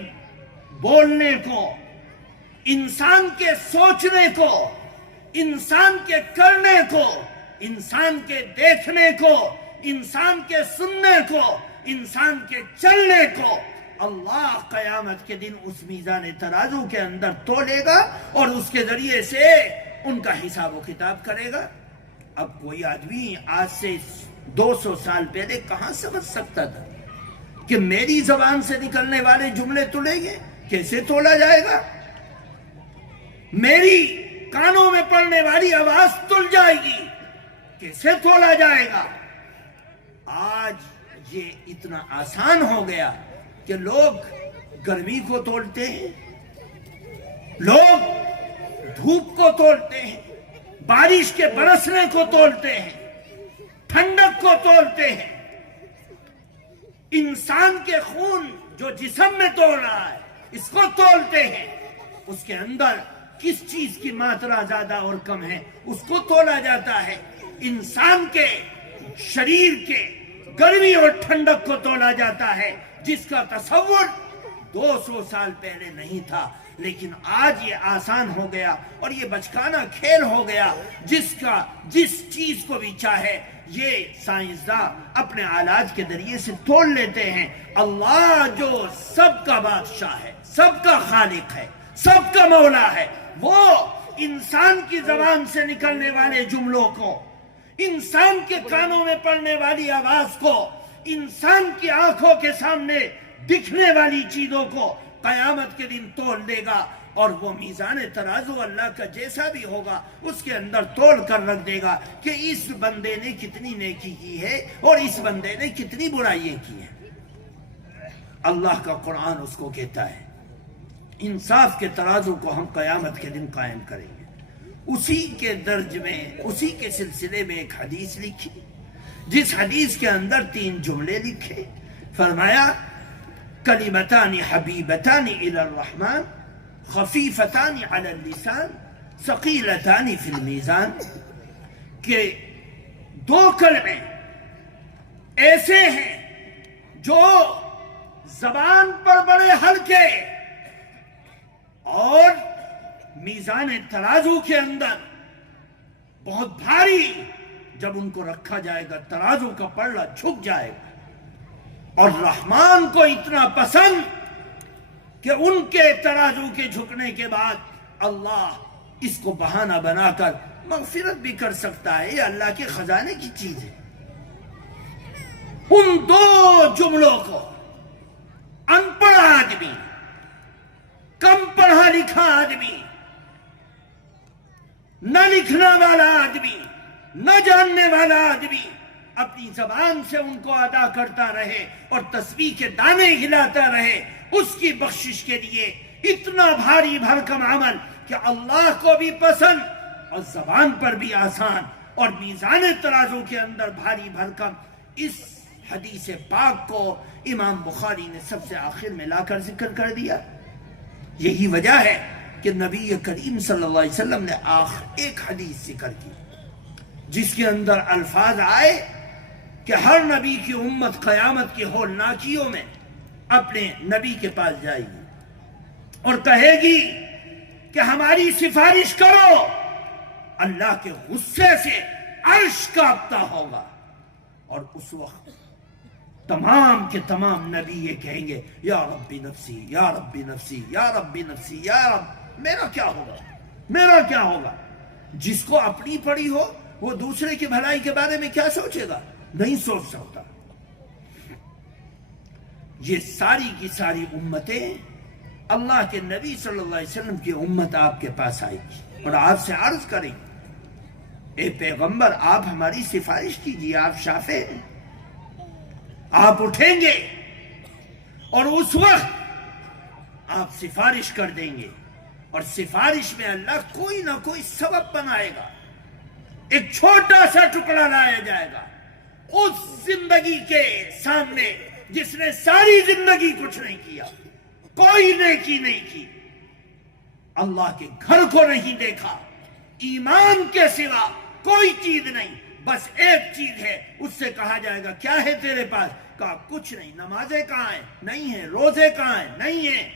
بولنے کو، انسان کے سوچنے کو، انسان کے کرنے کو، انسان کے دیکھنے کو، انسان کے سننے کو، انسان کے چلنے کو اللہ قیامت کے دن اس میزان ترازو کے اندر تولے گا اور اس کے ذریعے سے ان کا حساب و کتاب کرے گا۔ اب کوئی آدمی آج سے 200 سال پہلے کہاں سمجھ سکتا تھا کہ میری زبان سے نکلنے والے جملے تلیں گے، کیسے تولا جائے گا؟ میری کانوں میں پڑنے والی آواز تل جائے گی، کیسے تولا جائے گا؟ آج یہ اتنا آسان ہو گیا کہ لوگ گرمی کو تولتے ہیں، لوگ دھوپ کو تولتے ہیں، بارش کے برسنے کو تولتے ہیں، ٹھنڈک کو تولتے ہیں، انسان کے خون جو جسم میں توڑ رہا ہے اس کو تولتے ہیں، اس کے اندر کس چیز کی ماترا زیادہ اور کم ہے اس کو تولا جاتا ہے، انسان کے شریر کے گرمی اور ٹھنڈک کو تولا جاتا ہے، جس کا تصور 200 سال پہلے نہیں تھا، لیکن آج یہ آسان ہو گیا اور یہ بچکانہ کھیل ہو گیا، جس چیز کو بھی چاہے یہ سائنسداں اپنے آلات کے ذریعے سے تول لیتے ہیں۔ اللہ جو سب کا بادشاہ ہے، سب کا خالق ہے، سب کا مولا ہے، وہ انسان کی زبان سے نکلنے والے جملوں کو، انسان کے کانوں میں پڑنے والی آواز کو، انسان کی آنکھوں کے سامنے دکھنے والی چیزوں کو قیامت کے دن تول دے گا، اور وہ میزان ترازو اللہ کا جیسا بھی ہوگا اس کے اندر تول کر رکھ دے گا کہ اس بندے نے کتنی نیکی کی ہے اور اس بندے نے کتنی برائیاں کی ہیں۔ اللہ کا قرآن اس کو کہتا ہے انصاف کے ترازو کو ہم قیامت کے دن قائم کریں گے۔ اسی کے درج میں، اسی کے سلسلے میں ایک حدیث لکھی، جس حدیث کے اندر 3 جملے لکھے، فرمایا کلمتان حبیبتان الی الرحمن خفیفتان علی اللسان ثقیلتان فی المیزان، کہ 2 کلمے ایسے ہیں جو زبان پر بڑے ہلکے اور میزان ترازو کے اندر بہت بھاری، جب ان کو رکھا جائے گا ترازو کا پلڑا جھک جائے گا، اور رحمان کو اتنا پسند کہ ان کے ترازو کے جھکنے کے بعد اللہ اس کو بہانہ بنا کر مغفرت بھی کر سکتا ہے، یہ اللہ کے خزانے کی چیز ہے۔ ان 2 جملوں کو ان پڑھ آدمی، کم پڑھا لکھا آدمی، نہ لکھنا والا آدمی، نہ جاننے والا آدمی اپنی زبان سے ان کو ادا کرتا رہے اور تسبیح کے دانے ہلاتا رہے، اس کی بخشش کے لیے اتنا بھاری بھرکم عمل کہ اللہ کو بھی پسند اور زبان پر بھی آسان اور میزان ترازو کے اندر بھاری بھرکم، اس حدیث پاک کو امام بخاری نے سب سے آخر میں لا کر ذکر کر دیا۔ یہی وجہ ہے کہ نبی کریم صلی اللہ علیہ وسلم نے ایک حدیث ذکر کی جس کے اندر الفاظ آئے کہ ہر نبی کی امت قیامت کی ہولناکیوں میں اپنے نبی کے پاس جائے گی اور کہے گی کہ ہماری سفارش کرو، اللہ کے غصے سے عرش کانپتا ہوگا، اور اس وقت تمام کے تمام نبی یہ کہیں گے یا ربی نفسی یا ربی نفسی یا ربی نفسی، یا رب میرا کیا ہوگا، میرا کیا ہوگا۔ جس کو اپنی پڑی ہو وہ دوسرے کی بھلائی کے بارے میں کیا سوچے گا؟ نہیں سوچ سکتا۔ یہ ساری کی ساری امتیں اللہ کے نبی صلی اللہ علیہ وسلم کی امت آپ کے پاس آئے گی اور آپ سے عرض کریں گے اے پیغمبر آپ ہماری سفارش کیجیے، آپ شافع ہیں۔ آپ اٹھیں گے اور اس وقت آپ سفارش کر دیں گے، اور سفارش میں اللہ کوئی نہ کوئی سبب بنائے گا، ایک چھوٹا سا ٹکڑا لایا جائے گا اس زندگی کے سامنے جس نے ساری زندگی کچھ نہیں کیا، کوئی نیکی نہیں کی، اللہ کے گھر کو نہیں دیکھا، ایمان کے سوا کوئی چیز نہیں، بس ایک چیز ہے، اس سے کہا جائے گا کیا ہے تیرے پاس؟ کہا کچھ نہیں۔ نمازیں کہاں ہیں؟ نہیں ہیں۔ روزے کہاں ہیں؟ نہیں ہیں۔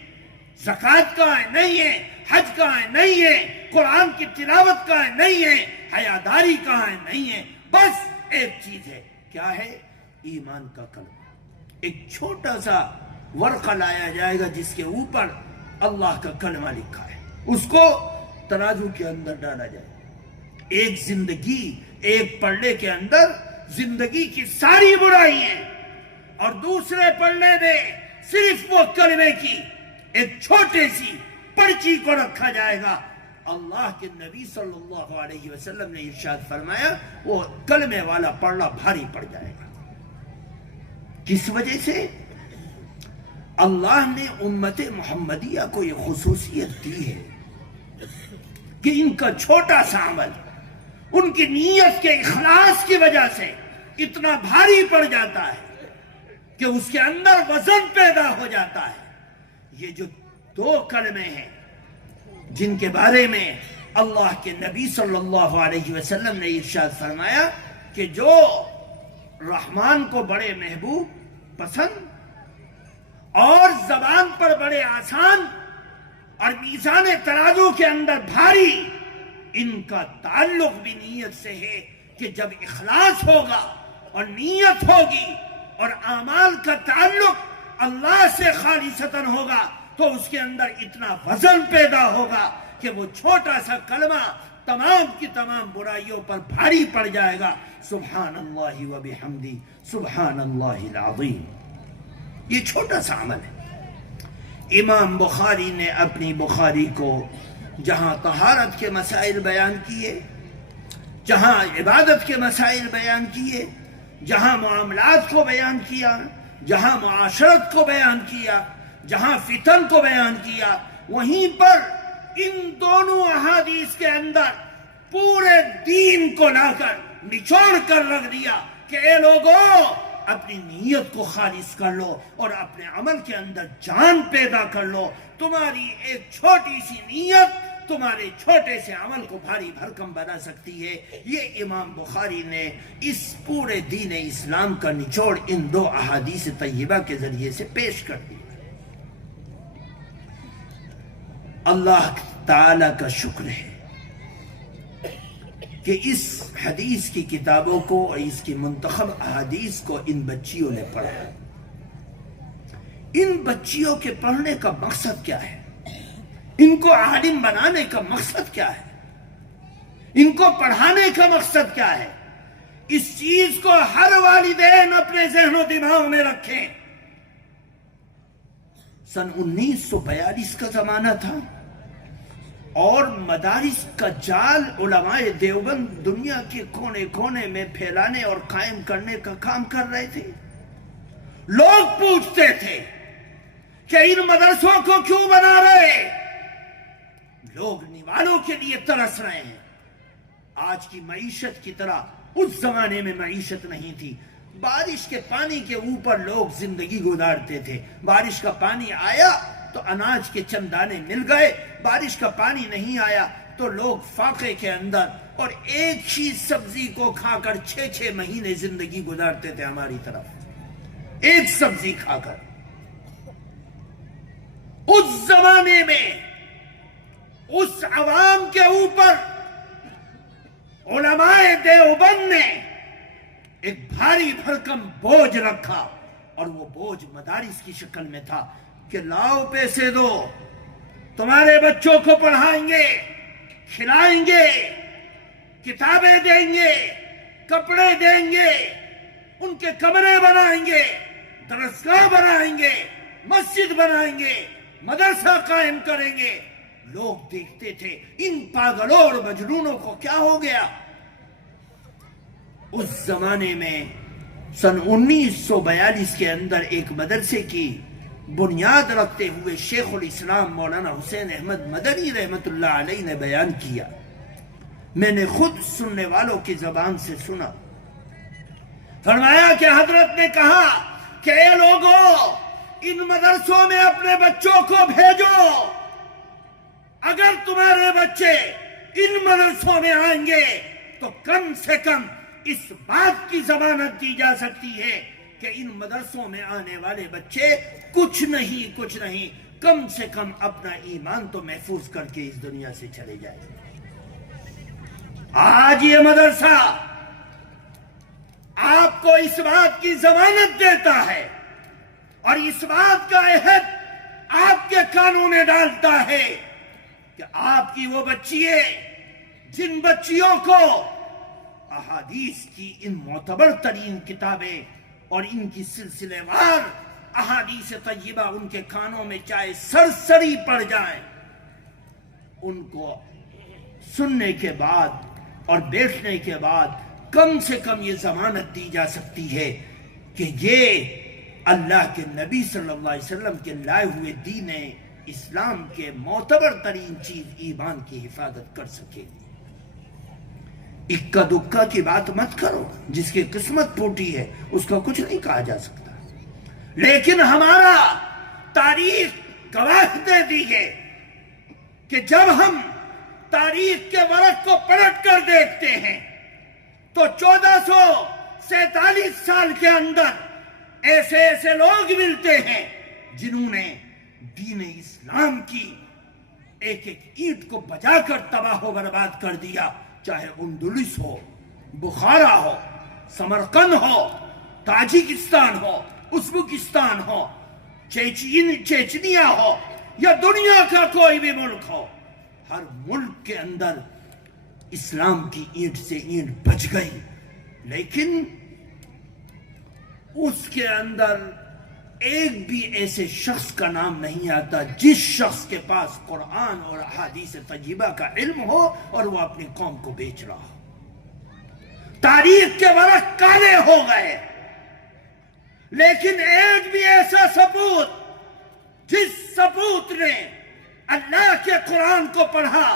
زکوٰۃ کہاں ہے؟ نہیں ہے۔ حج کہاں ہے؟ نہیں ہے۔ قرآن کی تلاوت کہاں ہے؟ نہیں ہے۔ حیاداری کہاں ہے؟ نہیں ہے۔ بس ایک چیز ہے، کیا ہے؟ ایمان کا کلمہ۔ ایک چھوٹا سا ورقہ لایا جائے گا جس کے اوپر اللہ کا کلمہ لکھا ہے، اس کو ترازو کے اندر ڈالا جائے گا۔ ایک زندگی، ایک پلڑے کے اندر زندگی کی ساری برائیاں، اور دوسرے پلڑے میں صرف وہ کلمے کی ایک چھوٹی سی پرچی کو رکھا جائے گا۔ اللہ کے نبی صلی اللہ علیہ وسلم نے ارشاد فرمایا وہ کلمے والا پلڑا بھاری پڑ جائے گا۔ کس وجہ سے؟ اللہ نے امت محمدیہ کو یہ خصوصیت دی ہے کہ ان کا چھوٹا سا عمل ان کی نیت کے اخلاص کی وجہ سے اتنا بھاری پڑ جاتا ہے کہ اس کے اندر وزن پیدا ہو جاتا ہے۔ یہ جو دو کلمے ہیں جن کے بارے میں اللہ کے نبی صلی اللہ علیہ وسلم نے ارشاد فرمایا کہ جو رحمان کو بڑے محبوب، پسند اور زبان پر بڑے آسان اور میزان ترازو کے اندر بھاری، ان کا تعلق بھی نیت سے ہے کہ جب اخلاص ہوگا اور نیت ہوگی اور اعمال کا تعلق اللہ سے خالصتاً ہوگا تو اس کے اندر اتنا وزن پیدا ہوگا کہ وہ چھوٹا سا کلمہ تمام کی تمام برائیوں پر بھاری پڑ جائے گا۔ سبحان اللہ و بحمدی سبحان اللہ العظیم۔ یہ چھوٹا سا عمل ہے۔ امام بخاری نے اپنی بخاری کو جہاں طہارت کے مسائل بیان کیے، جہاں عبادت کے مسائل بیان کیے، جہاں معاملات کو بیان کیا، جہاں معاشرت کو بیان کیا، جہاں فتن کو بیان کیا، وہیں پر ان دونوں احادیث کے اندر پورے دین کو لا کر نچوڑ کر رکھ دیا کہ اے لوگوں اپنی نیت کو خالص کر لو اور اپنے عمل کے اندر جان پیدا کر لو۔ تمہاری ایک چھوٹی سی نیت تمہارے چھوٹے سے عمل کو بھاری بھرکم بنا سکتی ہے۔ یہ امام بخاری نے اس پورے دین اسلام کا نچوڑ ان دو احادیث طیبہ کے ذریعے سے پیش کر دیا۔ اللہ تعالی کا شکر ہے کہ اس حدیث کی کتابوں کو اور اس کی منتخب احادیث کو ان بچیوں نے پڑھا۔ ان بچیوں کے پڑھنے کا مقصد کیا ہے؟ ان کو عالم بنانے کا مقصد کیا ہے؟ ان کو پڑھانے کا مقصد کیا ہے؟ اس چیز کو ہر والدین اپنے ذہن و دماغ میں رکھیں سن 1942 کا زمانہ تھا اور مدارس کا جال علماء دیوبند دنیا کے کونے کونے میں پھیلانے اور قائم کرنے کا کام کر رہے تھے. لوگ پوچھتے تھے کہ ان مدرسوں کو کیوں بنا رہے؟ لوگ نوالوں کے لیے ترس رہے ہیں. آج کی معیشت کی طرح اس زمانے میں معیشت نہیں تھی. بارش کے پانی کے اوپر لوگ زندگی گزارتے تھے. بارش کا پانی آیا تو اناج کے چند دانے مل گئے، بارش کا پانی نہیں آیا تو لوگ فاقے کے اندر اور ایک ہی سبزی کو کھا کر 6 مہینے زندگی گزارتے تھے. ہماری طرف ایک سبزی کھا کر. اس زمانے میں اس عوام کے اوپر علماء دیوبند نے ایک بھاری بھرکم بوجھ رکھا، اور وہ بوجھ مدارس کی شکل میں تھا کہ لاؤ پیسے دو، تمہارے بچوں کو پڑھائیں گے، کھلائیں گے، کتابیں دیں گے، کپڑے دیں گے، ان کے کمرے بنائیں گے، درسگاہ بنائیں گے، مسجد بنائیں گے، مدرسہ قائم کریں گے. لوگ دیکھتے تھے ان پاگلوں اور مجنونوں کو کیا ہو گیا. اس زمانے میں سن 1942 کے اندر ایک مدرسے کی بنیاد رکھتے ہوئے شیخ الاسلام مولانا حسین احمد مدنی رحمت اللہ علیہ نے بیان کیا. میں نے خود سننے والوں کی زبان سے سنا. فرمایا کہ حضرت نے کہا کہ اے لوگوں، ان مدرسوں میں اپنے بچوں کو بھیجو. اگر تمہارے بچے ان مدرسوں میں آئیں گے تو کم سے کم اس بات کی ضمانت دی جا سکتی ہے کہ ان مدرسوں میں آنے والے بچے کچھ نہیں کم سے کم اپنا ایمان تو محفوظ کر کے اس دنیا سے چلے جائیں. آج یہ مدرسہ آپ کو اس بات کی ضمانت دیتا ہے اور اس بات کا عہد آپ کے کانوں میں ڈالتا ہے کہ آپ کی وہ بچیے جن بچیوں کو احادیث کی ان معتبر ترین کتابیں اور ان کی سلسلے وار احادیث طیبہ ان کے کانوں میں چاہے سرسری پڑ جائیں، ان کو سننے کے بعد اور بیٹھنے کے بعد کم سے کم یہ ضمانت دی جا سکتی ہے کہ یہ اللہ کے نبی صلی اللہ علیہ وسلم کے لائے ہوئے دین اسلام کے معتبر ترین چیز ایمان کی حفاظت کر سکے. اکا دکا کی بات مت کرو. جس کی قسمت پھوٹی ہے اس کا کچھ نہیں کہا جا سکتا. لیکن ہمارا تاریخ گواہ دیتی ہے کہ جب ہم تاریخ کے ورق کو پلٹ کر دیکھتے ہیں تو 1447 سال کے اندر ایسے لوگ ملتے ہیں جنہوں نے دین اسلام کی ایک اینٹ کو بجا کر تباہ و برباد کر دیا. چاہے اندلس ہو، بخارا ہو، سمرقند ہو، تاجکستان ہو، ازبکستان ہو، چیچنیا ہو یا دنیا کا کوئی بھی ملک ہو، ہر ملک کے اندر اسلام کی اینٹ سے اینٹ بچ گئی. لیکن اس کے اندر ایک بھی ایسے شخص کا نام نہیں آتا جس شخص کے پاس قرآن اور احادیث طیبہ کا علم ہو اور وہ اپنی قوم کو بیچ رہا ہو. تاریخ کے ورق کالے ہو گئے، لیکن ایک بھی ایسا سپوت جس سپوت نے اللہ کے قرآن کو پڑھا،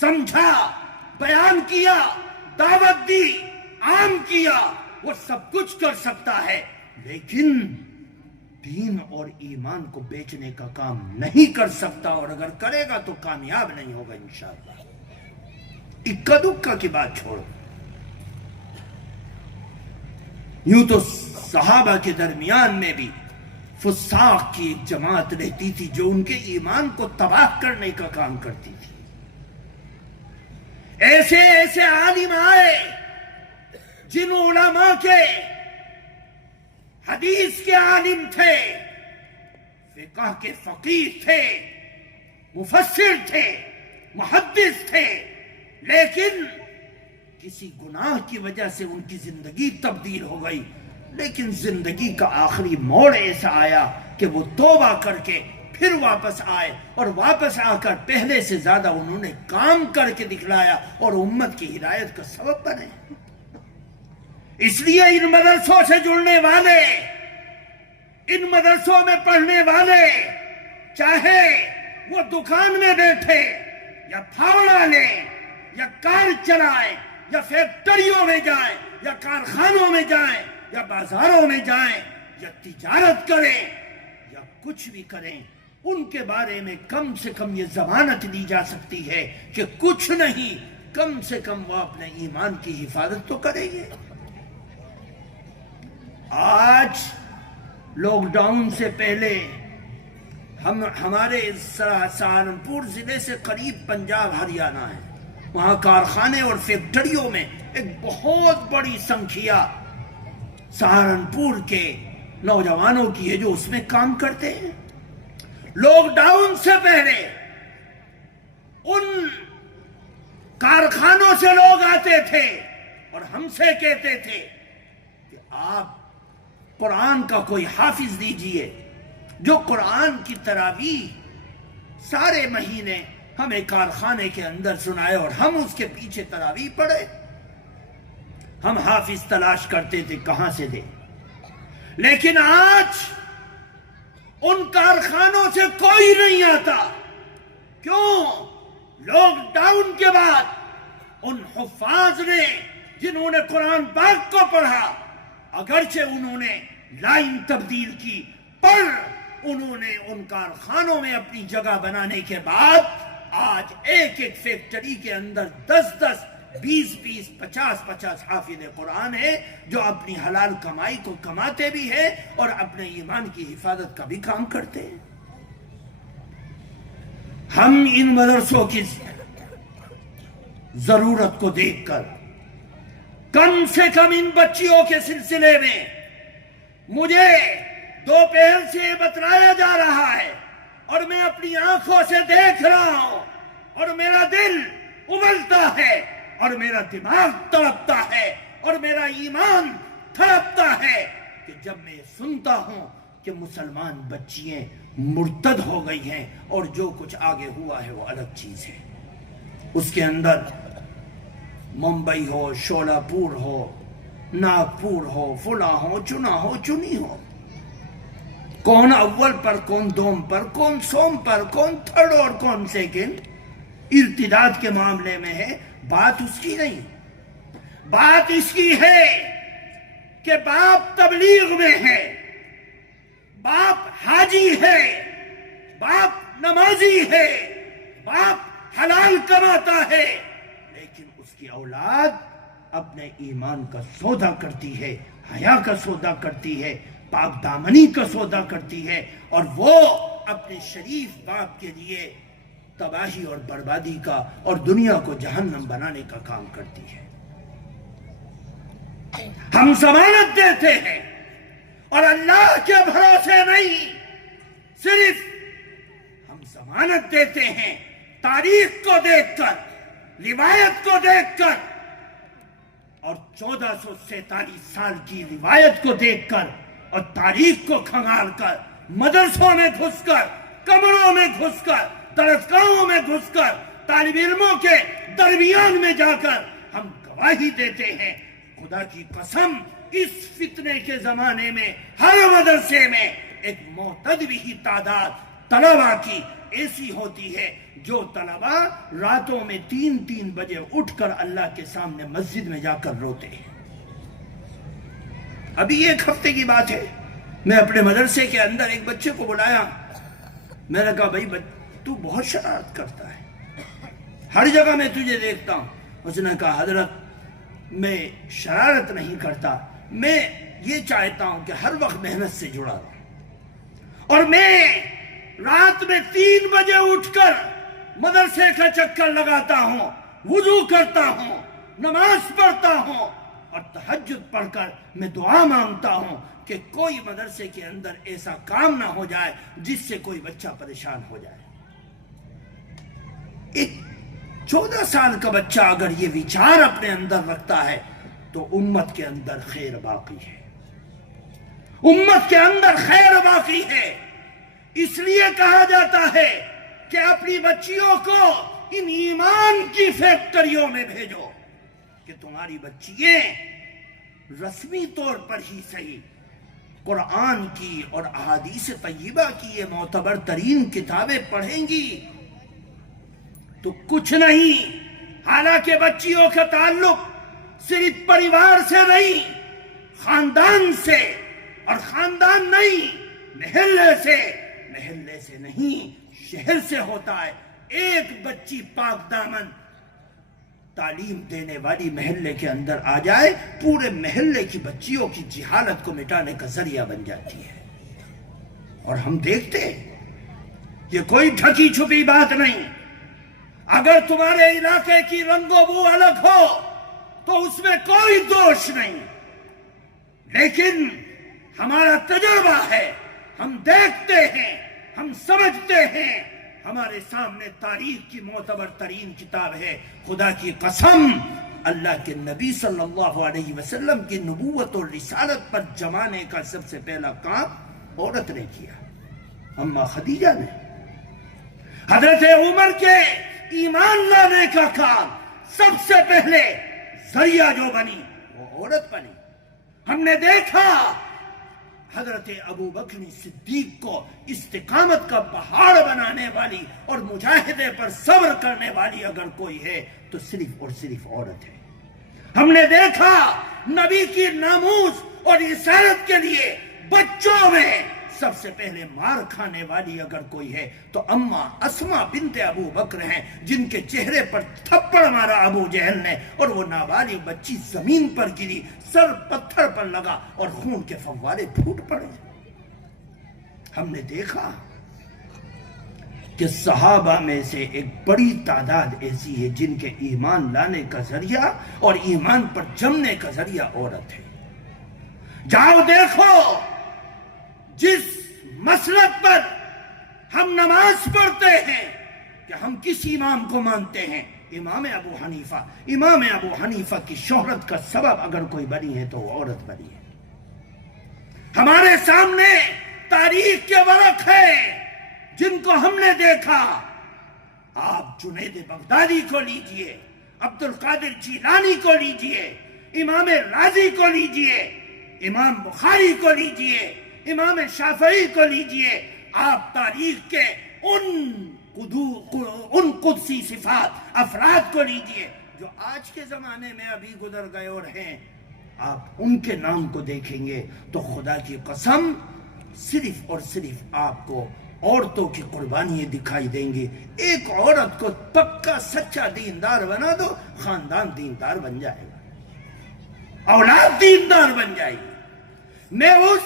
سمجھا، بیان کیا، دعوت دی، عام کیا، وہ سب کچھ کر سکتا ہے لیکن دین اور ایمان کو بیچنے کا کام نہیں کر سکتا، اور اگر کرے گا تو کامیاب نہیں ہوگا انشاءاللہ. اکا دکا کی بات چھوڑو. یوں تو صحابہ کے درمیان میں بھی فساق کی ایک جماعت رہتی تھی جو ان کے ایمان کو تباہ کرنے کا کام کرتی تھی. ایسے عالم آئے جن علماء کے حدیث کے عالم تھے، فقہ کے فقیہ تھے، مفسر تھے، محدث تھے، لیکن کسی گناہ کی وجہ سے ان کی زندگی تبدیل ہو گئی. لیکن زندگی کا آخری موڑ ایسا آیا کہ وہ توبہ کر کے پھر واپس آئے اور واپس آ کر پہلے سے زیادہ انہوں نے کام کر کے دکھلایا اور امت کی ہدایت کا سبب بنے۔ اس لیے ان مدرسوں سے جڑنے والے، ان مدرسوں میں پڑھنے والے، چاہے وہ دکان میں بیٹھے یا پھاوڑا لیں یا کار چلائیں یا فیکٹریوں میں جائیں یا کارخانوں میں جائیں یا بازاروں میں جائیں یا تجارت کریں یا کچھ بھی کریں، ان کے بارے میں کم سے کم یہ ضمانت لی جا سکتی ہے کہ کچھ نہیں، کم سے کم وہ اپنے ایمان کی حفاظت تو کریں گے۔ آج لاک ڈاؤن سے پہلے ہمارے سہارنپور ضلع سے قریب پنجاب ہریانہ ہے، وہاں کارخانے اور فیکٹریوں میں ایک بہت بڑی سنکھیا سہارنپور کے نوجوانوں کی ہے جو اس میں کام کرتے ہیں۔ لاک ڈاؤن سے پہلے ان کارخانوں سے لوگ آتے تھے اور ہم سے کہتے تھے کہ آپ قرآن کا کوئی حافظ دیجئے جو قرآن کی تراویح سارے مہینے ہمیں کارخانے کے اندر سنائے اور ہم اس کے پیچھے تراویح پڑھے۔ ہم حافظ تلاش کرتے تھے کہاں سے دے، لیکن آج ان کارخانوں سے کوئی نہیں آتا۔ کیوں؟ لاک ڈاؤن کے بعد ان حفاظ نے جنہوں نے قرآن پاک کو پڑھا، اگرچہ انہوں نے لائن تبدیل کی، پر انہوں نے ان کارخانوں میں اپنی جگہ بنانے کے بعد آج ایک ایک فیکٹری کے اندر 10 20 50 حافظ قرآن ہے جو اپنی حلال کمائی کو کماتے بھی ہیں اور اپنے ایمان کی حفاظت کا بھی کام کرتے ہیں۔ ہم ان مدرسوں کی ضرورت کو دیکھ کر کم سے کم ان بچیوں کے سلسلے میں مجھے دوپہر سے یہ بتلایا جا رہا ہے اور میں اپنی آنکھوں سے دیکھ رہا ہوں اور میرا دل ابلتا ہے اور میرا دماغ تڑپتا ہے اور میرا ایمان تڑپتا ہے کہ جب میں سنتا ہوں کہ مسلمان بچیاں مرتد ہو گئی ہیں اور جو کچھ آگے ہوا ہے وہ الگ چیز ہے۔ اس کے اندر ممبئی ہو، شولہ پور ہو، ناگپور ہو، فلاں ہو، چنا ہو، چنی ہو، کون اول پر، کون دوم پر، کون سوم پر، کون تھرڈ اور کون سیکنڈ ارتداد کے معاملے میں ہے۔ بات اس کی نہیں، بات اس کی ہے کہ باپ تبلیغ میں ہے، باپ حاجی ہے، باپ نمازی ہے، باپ حلال کماتا ہے، لیکن اس کی اولاد اپنے ایمان کا سودا کرتی ہے، حیا کا سودا کرتی ہے، پاک دامنی کا سودا کرتی ہے، اور وہ اپنے شریف باپ کے لیے تباہی اور بربادی کا اور دنیا کو جہنم بنانے کا کام کرتی ہے۔ ہم ضمانت دیتے ہیں اور اللہ کے بھروسے نہیں، صرف ہم ضمانت دیتے ہیں تاریخ کو دیکھ کر، روایت کو دیکھ کر اور 1447 سال کی روایت کو دیکھ کر اور تاریخ کو کھنگال کر، مدرسوں میں گھس کر، کمروں میں گھس کر، درسگاہوں میں گھس کر، طالب علموں کے درمیان میں جا کر ہم گواہی دیتے ہیں۔ خدا کی قسم، اس فتنے کے زمانے میں ہر مدرسے میں ایک معتدل ہی تعداد طلباء کی ایسی ہوتی ہے جو طلباء راتوں میں 3 بجے اٹھ کر اللہ کے سامنے مسجد میں جا کر روتے ہیں۔ ابھی ایک ہفتے کی بات ہے، میں اپنے مدرسے کے اندر ایک بچے کو بلایا، میں نے کہا بھائی تو بہت شرارت کرتا ہے، ہر جگہ میں تجھے دیکھتا ہوں۔ اس نے کہا حضرت میں شرارت نہیں کرتا، میں یہ چاہتا ہوں کہ ہر وقت محنت سے جڑا رہوں، اور میں رات میں 3 بجے اٹھ کر مدرسے کا چکر لگاتا ہوں، وضو کرتا ہوں، نماز پڑھتا ہوں اور تہجد پڑھ کر میں دعا مانگتا ہوں کہ کوئی مدرسے کے اندر ایسا کام نہ ہو جائے جس سے کوئی بچہ پریشان ہو جائے۔ ایک 14 سال کا بچہ اگر یہ وچار اپنے اندر رکھتا ہے تو امت کے اندر خیر باقی ہے، امت کے اندر خیر باقی ہے۔ اس لیے کہا جاتا ہے کہ اپنی بچیوں کو ان ایمان کی فیکٹریوں میں بھیجو کہ تمہاری بچیاں رسمی طور پر ہی صحیح قرآن کی اور احادیث طیبہ کی یہ معتبر ترین کتابیں پڑھیں گی تو کچھ نہیں. حالانکہ بچیوں کا تعلق صرف پریوار سے نہیں، خاندان سے، اور خاندان نہیں محلے سے نہیں شہر سے ہوتا ہے. ایک بچی پاک دامن تعلیم دینے والی محلے کے اندر آ جائے، پورے محلے کی بچیوں کی جہالت کو مٹانے کا ذریعہ بن جاتی ہے. اور ہم دیکھتے ہیں یہ کوئی ڈھکی چھپی بات نہیں. اگر تمہارے علاقے کی رنگ و بو الگ ہو تو اس میں کوئی دوش نہیں، لیکن ہمارا تجربہ ہے، ہم دیکھتے ہیں، ہم سمجھتے ہیں. ہمارے سامنے تاریخ کی معتبر ترین کتاب ہے. خدا کی قسم اللہ کے نبی صلی اللہ علیہ وسلم کی نبوت اور رسالت پر جمانے کا سب سے پہلا کام عورت نے کیا. اما خدیجہ نے. حضرت عمر کے ایمان لانے کا کام سب سے پہلے ذریعہ جو بنی وہ عورت بنی. ہم نے دیکھا حضرت ابو بکر صدیق کو استقامت کا پہاڑ بنانے والی اور مجاہدے پر صبر کرنے والی اگر کوئی ہے تو صرف اور صرف عورت ہے. ہم نے دیکھا نبی کی ناموس اور رسالت کے لیے بچوں میں سب سے پہلے مار کھانے والی اگر کوئی ہے تو اما اسما بنت ابو بکر ہیں، جن کے چہرے پر تھپڑ مارا ابو جہل نے اور وہ نابالغ بچی زمین پر گری، سر پتھر پر لگا اور خون کے فوارے پھوٹ پڑے. ہم نے دیکھا کہ صحابہ میں سے ایک بڑی تعداد ایسی ہے جن کے ایمان لانے کا ذریعہ اور ایمان پر جمنے کا ذریعہ عورت ہے. جاؤ دیکھو جس مسلک پر ہم نماز پڑھتے ہیں کہ ہم کس امام کو مانتے ہیں، امام ابو حنیفہ. امام ابو حنیفہ کی شہرت کا سبب اگر کوئی بنی ہے تو وہ عورت بنی ہے. ہمارے سامنے تاریخ کے ورق ہے جن کو ہم نے دیکھا. آپ جنید بغدادی کو لیجئے، عبد القادر جیلانی کو لیجئے، امام رازی کو لیجئے، امام بخاری کو لیجئے، امام شافعی کو لیجئے. آپ تاریخ کے ان قدسی صفات افراد کو لیجئے جو آج کے زمانے میں ابھی گزر گئے اور ہیں. آپ ان کے نام کو دیکھیں گے تو خدا کی قسم صرف اور صرف آپ کو عورتوں کی قربانیاں دکھائی دیں گی. ایک عورت کو پکا سچا دیندار بنا دو، خاندان دیندار بن جائے گا، اولاد دیندار بن جائے گی. میں اس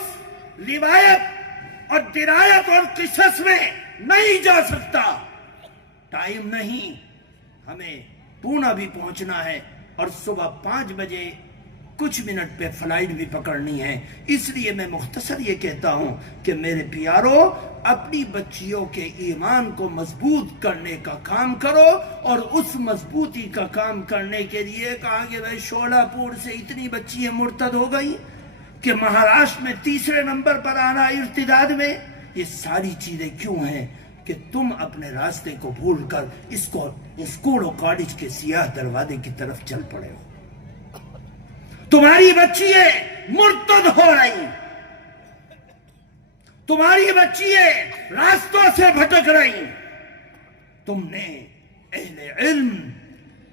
روایت اور درایت اور قصص میں نہیں جا سکتا، ٹائم نہیں. ہمیں پونا بھی پہنچنا ہے اور صبح 5 بجے کچھ منٹ پہ فلائٹ بھی پکڑنی ہے. اس لیے میں مختصر یہ کہتا ہوں کہ میرے پیارو، اپنی بچیوں کے ایمان کو مضبوط کرنے کا کام کرو. اور اس مضبوطی کا کام کرنے کے لیے کہا کہ بھائی شولہ پور سے اتنی بچیاں مرتد ہو گئی کہ مہاراشٹر میں 3 نمبر پر آنا ارتداد میں. یہ ساری چیزیں کیوں ہیں کہ تم اپنے راستے کو بھول کر اس کو اسکول اور کالج کے سیاہ دروازے کی طرف چل پڑے ہو. تمہاری بچیاں مرتد ہو رہی، تمہاری بچیاں راستوں سے بھٹک رہی. تم نے اہل علم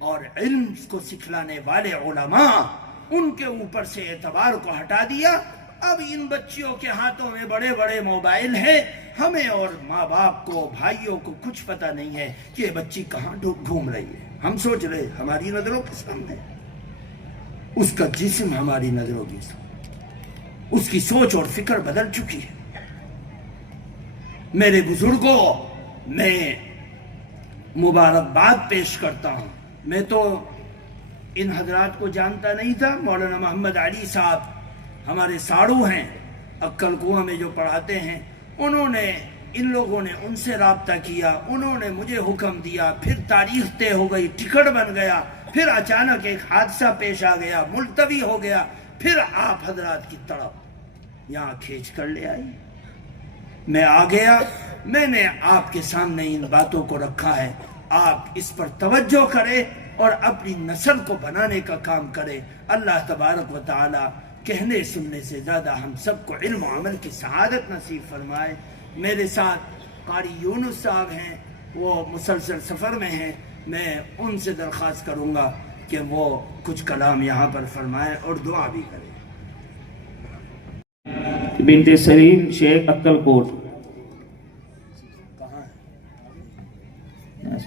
اور علم کو سکھلانے والے علماء ان کے اوپر سے اعتبار کو ہٹا دیا. اب ان بچیوں کے ہاتھوں میں بڑے بڑے موبائل ہیں. ہمیں اور ماں باپ کو، بھائیوں کو کچھ پتہ نہیں ہے کہ یہ بچی کہاں گھوم رہی ہے. ہم سوچ رہے ہماری نظروں کے سامنے، اس کا جسم ہماری نظروں کے سامنے، اس کی سوچ اور فکر بدل چکی ہے. میرے بزرگوں، میں مبارکباد پیش کرتا ہوں. میں تو ان حضرات کو جانتا نہیں تھا. مولانا محمد علی صاحب ہمارے ساڑو ہیں، عقل کنواں میں جو پڑھاتے ہیں، انہوں نے، ان لوگوں نے ان سے رابطہ کیا، انہوں نے مجھے حکم دیا. پھر تاریخ طے ہو گئی، ٹکٹ بن گیا. پھر اچانک ایک حادثہ پیش آ گیا، ملتوی ہو گیا. پھر آپ حضرات کی طرف یہاں کھینچ کر لے آئی. میں آ گیا. میں نے آپ کے سامنے ان باتوں کو رکھا ہے، آپ اس پر توجہ کریں اور اپنی نسل کو بنانے کا کام کریں۔ اللہ تبارک و تعالی کہنے سننے سے زیادہ ہم سب کو علم و عمل کی سعادت نصیب فرمائے۔ میرے ساتھ قاری یونس صاحب ہیں، وہ مسلسل سفر میں ہیں، میں ان سے درخواست کروں گا کہ وہ کچھ کلام یہاں پر فرمائیں اور دعا بھی کریں۔ بنت سلیم شیخ عقل کوٹ،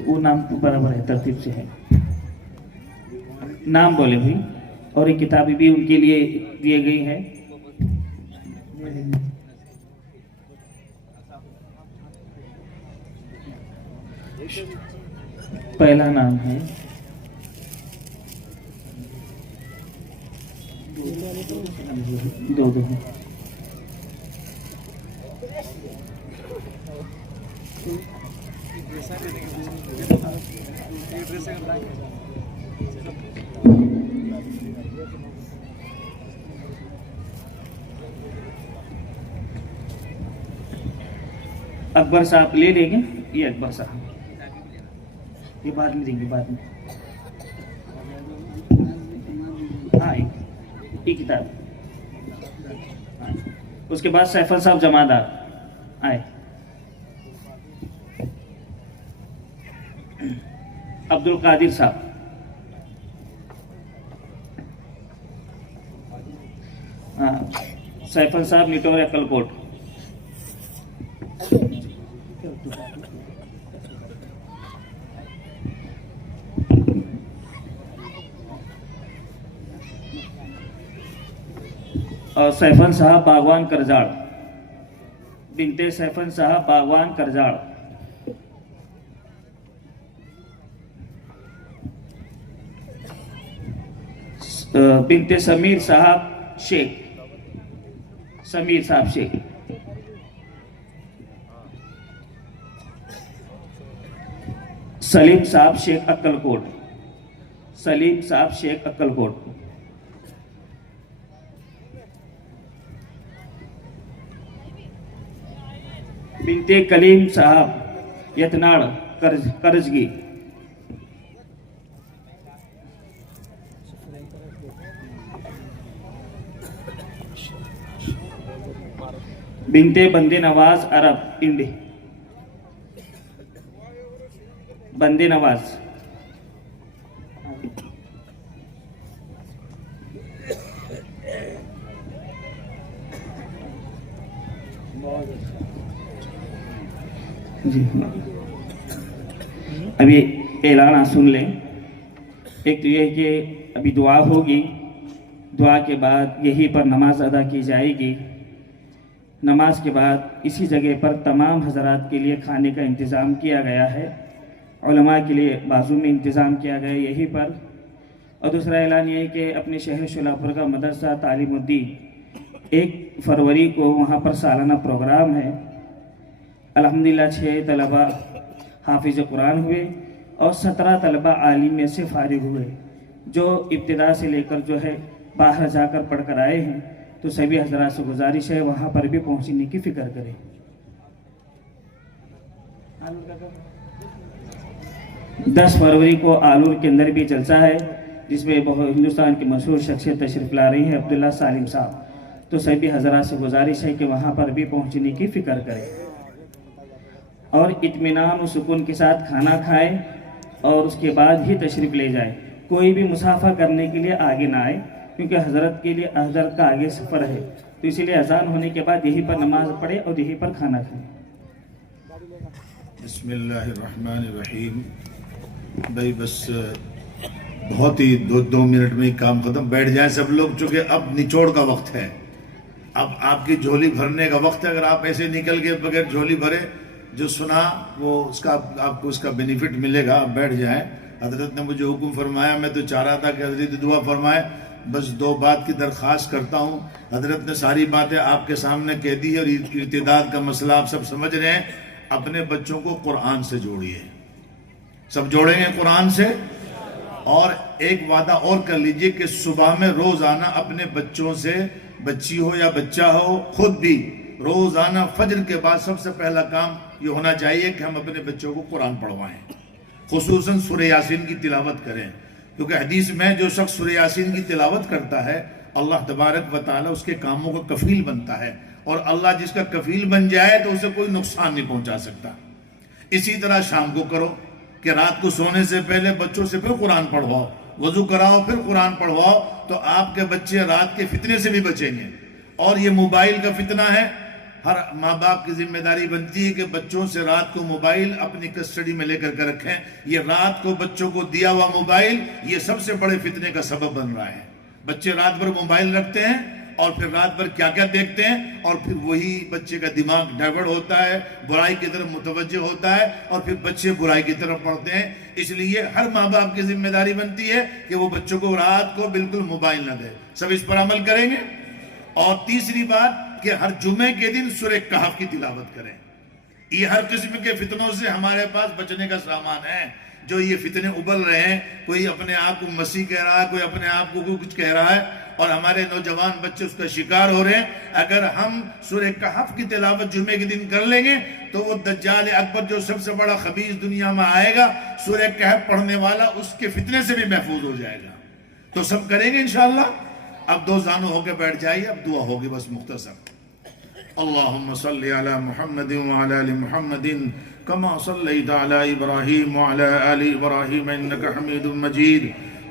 وہ نام برابر ہے، ترتیب سے ہے، نام بولے بھائی، اور ایک کتابیں بھی ان کے لیے دیے گئی ہے۔ پہلا نام ہے دو اکبر صاحب لے لیں گے، یہ اکبر صاحب یہ بعد میں دیں گے، بعد میں۔ ہاں ایک کتاب، اس کے بعد سیفل صاحب جمادار آئے، عبد القادر صاحب، سیفل صاحب نٹور عقل کوٹ، اور سیفن صاحب باغوان کرجاڑ، بنت سیفن صاحب باغوان کرجاڑ، بنت سمیر صاحب شیخ، سمیر صاحب شیخ، سلیم صاحب شیخ عقل کوٹ، سلیم صاحب شیخ عقل کوٹ، بنت کلیم صاحب یتناڑ کرجگی، بنت بندے نواز عرب انڈی، بندے نواز، جی ابھی اعلان سن لیں۔ ایک تو یہ کہ ابھی دعا ہوگی، دعا کے بعد یہی پر نماز ادا کی جائے گی۔ نماز کے بعد اسی جگہ پر تمام حضرات کے لیے کھانے کا انتظام کیا گیا ہے، علماء کے لیے بازو میں انتظام کیا گیا ہے یہیں پر۔ اور دوسرا اعلان یہ ہے کہ اپنے شہر شلاپور کا مدرسہ تعلیم الدین 1 فروری کو وہاں پر سالانہ پروگرام ہے۔ الحمدللہ 6 طلبہ حافظ قرآن ہوئے اور 17 طلبہ عالمیت سے فارغ ہوئے، جو ابتدا سے لے کر جو ہے باہر جا کر پڑھ کر آئے ہیں۔ تو سبھی حضرات سے گزارش ہے وہاں پر بھی پہنچنے کی فکر کریں۔ 10 فروری کو آلور کے اندر بھی جلسہ ہے، جس میں ہندوستان کی مشہور شخصیت تشریف لا رہی ہیں عبداللہ سالم صاحب۔ تو سبھی حضرات سے گزارش ہے کہ وہاں پر بھی پہنچنے کی فکر کریں اور اطمینان و سکون کے ساتھ کھانا کھائیں اور اس کے بعد ہی تشریف لے جائیں۔ کوئی بھی مسافہ کرنے کے لیے آگے نہ آئے، کیونکہ حضرت کے لیے حضرت کا آگے سفر ہے، تو اسی لیے اذان ہونے کے بعد یہیں پر نماز پڑھے اور یہیں پر کھانا کھائیں۔ بسم اللہ الرحمن الرحیم۔ بھائی بس بہت ہی 2 منٹ میں ہی کام ختم، بیٹھ جائیں سب لوگ، چونکہ اب نچوڑ کا وقت ہے، اب آپ کی جھولی بھرنے کا وقت ہے۔ اگر آپ ایسے نکل کے بغیر جھولی بھرے، جو سنا وہ اس کا آپ کو اس کا بینیفٹ ملے گا۔ آپ بیٹھ جائیں، حضرت نے مجھے حکم فرمایا، میں تو چاہ رہا تھا کہ حضرت دعا فرمائے۔ بس 2 بات کی درخواست کرتا ہوں، حضرت نے ساری باتیں آپ کے سامنے کہہ دی ہے اور ارتداد کا مسئلہ آپ سب سمجھ رہے ہیں۔ اپنے بچوں کو قرآن سے جوڑیے، سب جوڑیں گے قرآن سے۔ اور ایک وعدہ اور کر لیجئے کہ صبح میں روزانہ اپنے بچوں سے، بچی ہو یا بچہ ہو، خود بھی روزانہ فجر کے بعد سب سے پہلا کام یہ ہونا چاہیے کہ ہم اپنے بچوں کو قرآن پڑھوائیں، خصوصاً سورہ یاسین کی تلاوت کریں، کیونکہ حدیث میں جو شخص سورہ یاسین کی تلاوت کرتا ہے اللہ تبارک و تعالیٰ اس کے کاموں کا کفیل بنتا ہے، اور اللہ جس کا کفیل بن جائے تو اسے کوئی نقصان نہیں پہنچا سکتا۔ اسی طرح شام کو کرو کہ رات کو سونے سے پہلے بچوں سے پھر قرآن پڑھواؤ، وضو کراؤ پھر قرآن پڑھواؤ، تو آپ کے بچے رات کے فتنے سے بھی بچیں گے۔ اور یہ موبائل کا فتنہ ہے، ہر ماں باپ کی ذمہ داری بنتی ہے کہ بچوں سے رات کو موبائل اپنی کسٹڈی میں لے کر کے رکھیں۔ یہ رات کو بچوں کو دیا ہوا موبائل یہ سب سے بڑے فتنے کا سبب بن رہا ہے۔ بچے رات بھر موبائل رکھتے ہیں اور پھر رات بھر کیا کیا دیکھتے ہیں، اور پھر وہی بچے کا دماغ ڈائیورٹ ہوتا ہے، برائی کی طرف متوجہ ہوتا ہے، اور پھر بچے برائی کی طرف پڑھتے ہیں۔ اس لیے ہر ماں باپ کی ذمہ داری بنتی ہے کہ وہ بچوں کو رات کو بالکل موبائل نہ دے۔ سب اس پر عمل کریں گے۔ اور تیسری بات کہ ہر جمعے کے دن سورہ کہف کی تلاوت کریں۔ یہ ہر قسم کے فتنوں سے ہمارے پاس بچنے کا سامان ہے۔ جو یہ فتنے ابل رہے ہیں، کوئی اپنے آپ کو مسیح کہہ رہا ہے، کوئی اپنے آپ کو کچھ کہہ رہا ہے، اور ہمارے نوجوان بچے اس کا شکار ہو رہے ہیں۔ اگر ہم سورہ کہف کی تلاوت جمعے کے دن کر لیں گے تو وہ دجال اکبر جو سب سے بڑا خبیث دنیا میں آئے گا، سورہ کہف پڑھنے والا اس کے فتنے سے بھی محفوظ ہو جائے گا۔ تو سب کریں گے انشاءاللہ۔ اب دو زانو ہو کے بیٹھ جائیے، اب دعا ہوگی بس مختصر۔ اللہم صلی علی محمد وعلی آل محمد کما صلیت علی ابراہیم وعلی آل ابراہیم انک حمید مجید۔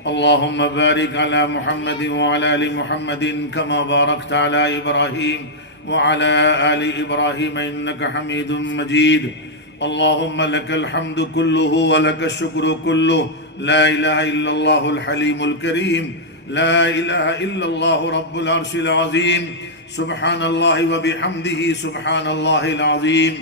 اللہم بارک علی محمد وعلی آل محمد کما بارکت علی ابراہیم وعلی آل ابراہیم انک حمید مجید۔ اللہم لک الحمد کلہ ولک الشکر کلہ، لا الہ الا اللہ الحلیم الکریم، لا الہ الا اللہ رب العرش العظیم، سبحان اللہ وبحمدہ سبحان اللہ العظیم،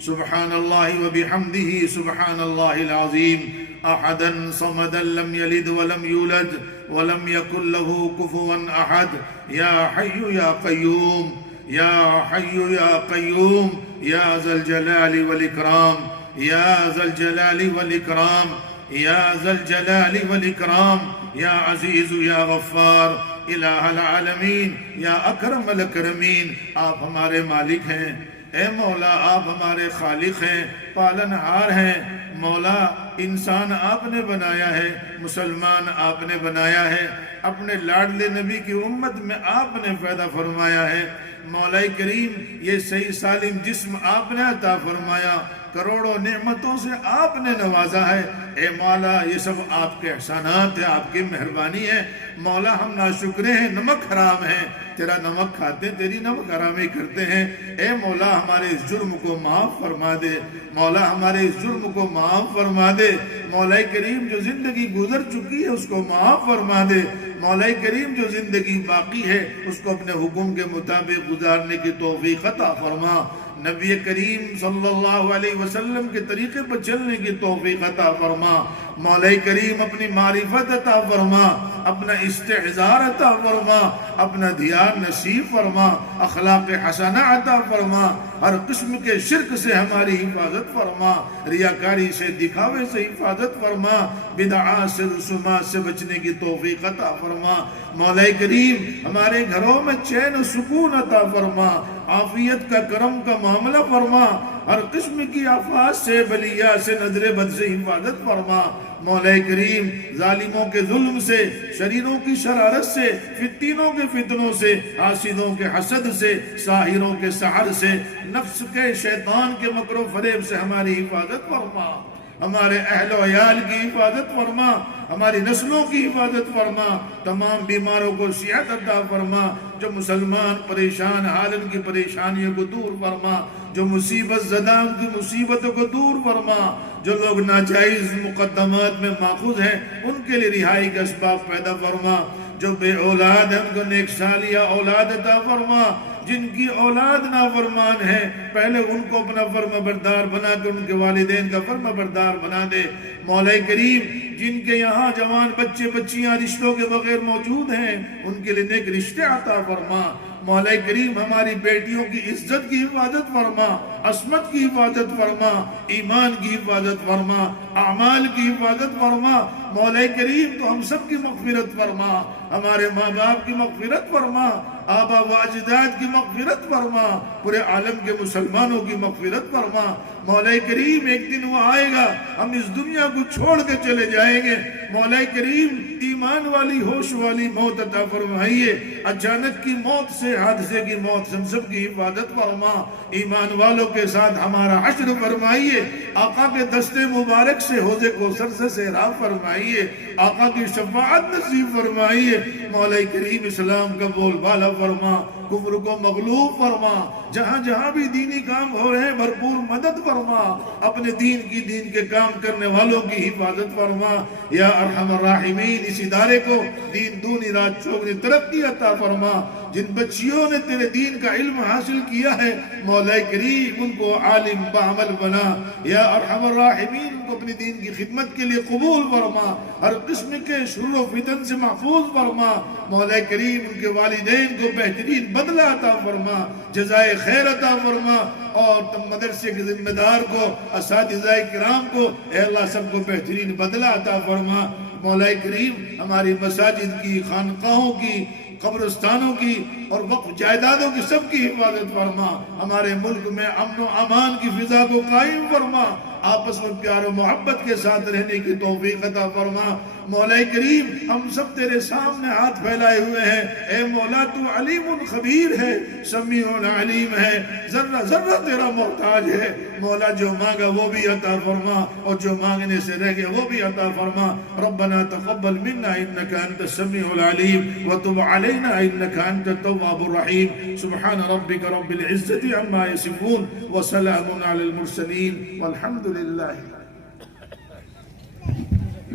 سبحان اللہ وبحمدہ سبحان اللہ العظیم، احدا صمدا لم یلد ولم یولد ولم یکن له کفوا احد، یا حی یا قیوم، یا حی یا قیوم، یا ذا الجلال والاکرام، یا ذا الجلال والاکرام، یا ذا الجلال والاکرام، یا عزیز یا غفار، الہ العالمین، یا اکرم الاکرمین۔ آپ ہمارے مالک ہیں، اے مولا آپ ہمارے خالق ہیں، پالنہار ہیں۔ مولا انسان آپ نے بنایا ہے، مسلمان آپ نے بنایا ہے، اپنے لاڈلے نبی کی امت میں آپ نے پیدا فرمایا ہے۔ مولا کریم یہ صحیح سالم جسم آپ نے عطا فرمایا، کروڑوں نعمتوں سے آپ نے نوازا ہے۔ اے مولا یہ سب آپ کے احسانات ہیں، آپ کی مہربانی ہے۔ مولا ہم ناشکرے ہیں، نمک حرام ہیں، تیرا نمک کھاتے ہیں، تیری نمک حرامی کرتے ہیں۔ اے مولا ہمارے اس جرم کو معاف فرما دے، مولا ہمارے اس جرم کو معاف فرما دے۔ مولا کریم جو زندگی گزر چکی ہے اس کو معاف فرما دے۔ مولا کریم جو زندگی باقی ہے اس کو اپنے حکم کے مطابق گزارنے کی توفیق عطا فرما۔ نبی کریم صلی اللہ علیہ وسلم کے طریقے پر چلنے کی توفیق عطا فرما۔ مولا کریم اپنی معرفت عطا فرما، اپنا استحضار عطا فرما، اپنا دھیان نصیب فرما، اخلاق حسنہ عطا فرما، ہر قسم کے شرک سے ہماری حفاظت فرما، ریاکاری سے دکھاوے سے حفاظت فرما، بدعات سے رسومات سے بچنے کی توفیق عطا فرما۔ مولا کریم ہمارے گھروں میں چین و سکون عطا فرما، عافیت کا کرم کا معاملہ فرما، ہر قسم کی آفات سے بلیات سے نظر بد سے حفاظت فرما۔ مولا کریم ظالموں کے ظلم سے، شریروں کی شرارت سے، فتنوں کے فتنوں سے، حاسدوں کے حسد سے، ساحروں کے سحر سے، نفس کے شیطان کے مکر و فریب سے ہماری حفاظت فرما، ہمارے اہل و عیال کی حفاظت فرما، ہماری نسلوں کی حفاظت فرما، تمام بیماروں کو صحت عطا فرما، جو مسلمان پریشان حال ان کی پریشانیوں کو دور فرما، جو مصیبت زدہ ان کی مصیبتوں کو دور فرما، جو لوگ ناجائز مقدمات میں ماخوذ ہیں ان کے لیے رہائی کا اسباب پیدا فرما، جو بے اولاد ہیں ان کو نیک سالیہ اولاد عطا فرما، جن کی اولاد نافرمان ہے پہلے ان کو اپنا فرما بردار بنا کر ان کے والدین کا فرما بردار بنا دے۔ مولا کریم جن کے یہاں جوان بچے بچیاں رشتوں کے بغیر موجود ہیں ان کے لیے نیک رشتے عطا فرما۔ مولا کریم ہماری بیٹیوں کی عزت کی حفاظت فرما، عصمت کی حفاظت فرما، ایمان کی حفاظت فرما، اعمال کی حفاظت فرما۔ مولا کریم تو ہم سب کی مغفرت فرما، ہمارے ماں باپ کی مغفرت فرما، آبا و اجداد کی مغفرت فرما، پورے عالم کے مسلمانوں کی مغفرت فرما۔ مولا کریم ایک دن وہ آئے گا، ہم اس دنیا کو چھوڑ کے چلے جائیں گے، مولا کریم ایمان والی ہوش والی موت عطا فرمائیے، اچانک کی موت سے، حادثے کی موت سے ہم سب کی حفاظت فرما، ایمان والوں کے ساتھ ہمارا حشر فرمائیے، آقا کے دستے مبارک سے حوض کوثر سے سیراب فرمائیے، آقا کی شفاعت نصیب فرمائیے۔ مولا کریم اسلام کا بول بالا فرما، کفر کو مغلوب فرما، جہاں جہاں بھی دینی کام ہو رہے ہیں بھرپور مدد فرما، اپنے دین کے کام کرنے والوں کی حفاظت فرما۔ یا ارحم الراحمین اس ادارے کو دین دونی رات چوگنی ترقی عطا فرما، جن بچیوں نے تیرے دین کا علم حاصل کیا ہے مولا کریم ان کو عالم بعمل بنا، یا ارحم الراحمین ان کو اپنی دین کی خدمت کے لیے قبول فرما، ہر قسم کے شرور و فتن سے محفوظ فرما۔ مولا کریم ان کے والدین کو بہترین بدلہ عطا فرما، جزائے خیر عطا فرما، اور مدرسے کے ذمہ دار کو، اساتذہ کرام کو اے اللہ سب کو بہترین بدلہ عطا فرما۔ مولا کریم ہماری مساجد کی، خانقاہوں کی، قبرستانوں کی اور وقف جائیدادوں کی سب کی حفاظت فرما، ہمارے ملک میں امن و امان کی فضا کو قائم فرما، آپس میں پیار و محبت کے ساتھ رہنے کی توفیق عطا فرما۔ مولا کریم ہم سب تیرے سامنے ہاتھ پھیلائے ہوئے ہیں، اے مولا تو علیم خبیر ہے، سمیع علیم ہے، ذرہ ذرہ تیرا محتاج ہے، مولا جو مانگا وہ بھی عطا فرما اور جو مانگنے سے رہ گیا وہ بھی عطا فرما۔ ربنا تقبل منا انك انت السميع العليم وتب علينا انك انت التواب الرحيم۔ سبحان ربك رب العزة عما يصفون وسلام على المرسلين والحمد لله۔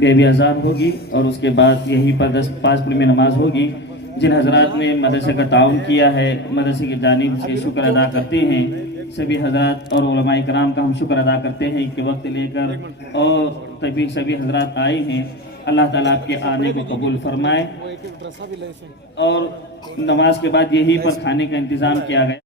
بے ابھی اذان ہوگی اور اس کے بعد یہی پر 5 منٹ میں نماز ہوگی۔ جن حضرات نے مدرسے کا تعاون کیا ہے مدرسے کی جانب سے شکر ادا کرتے ہیں، سبھی حضرات اور علماء کرام کا ہم شکر ادا کرتے ہیں کہ وقت لے کر اور تبھی سبھی حضرات آئے ہیں۔ اللہ تعالیٰ آپ کے آنے کو قبول فرمائے، اور نماز کے بعد یہی پر کھانے کا انتظام کیا گیا۔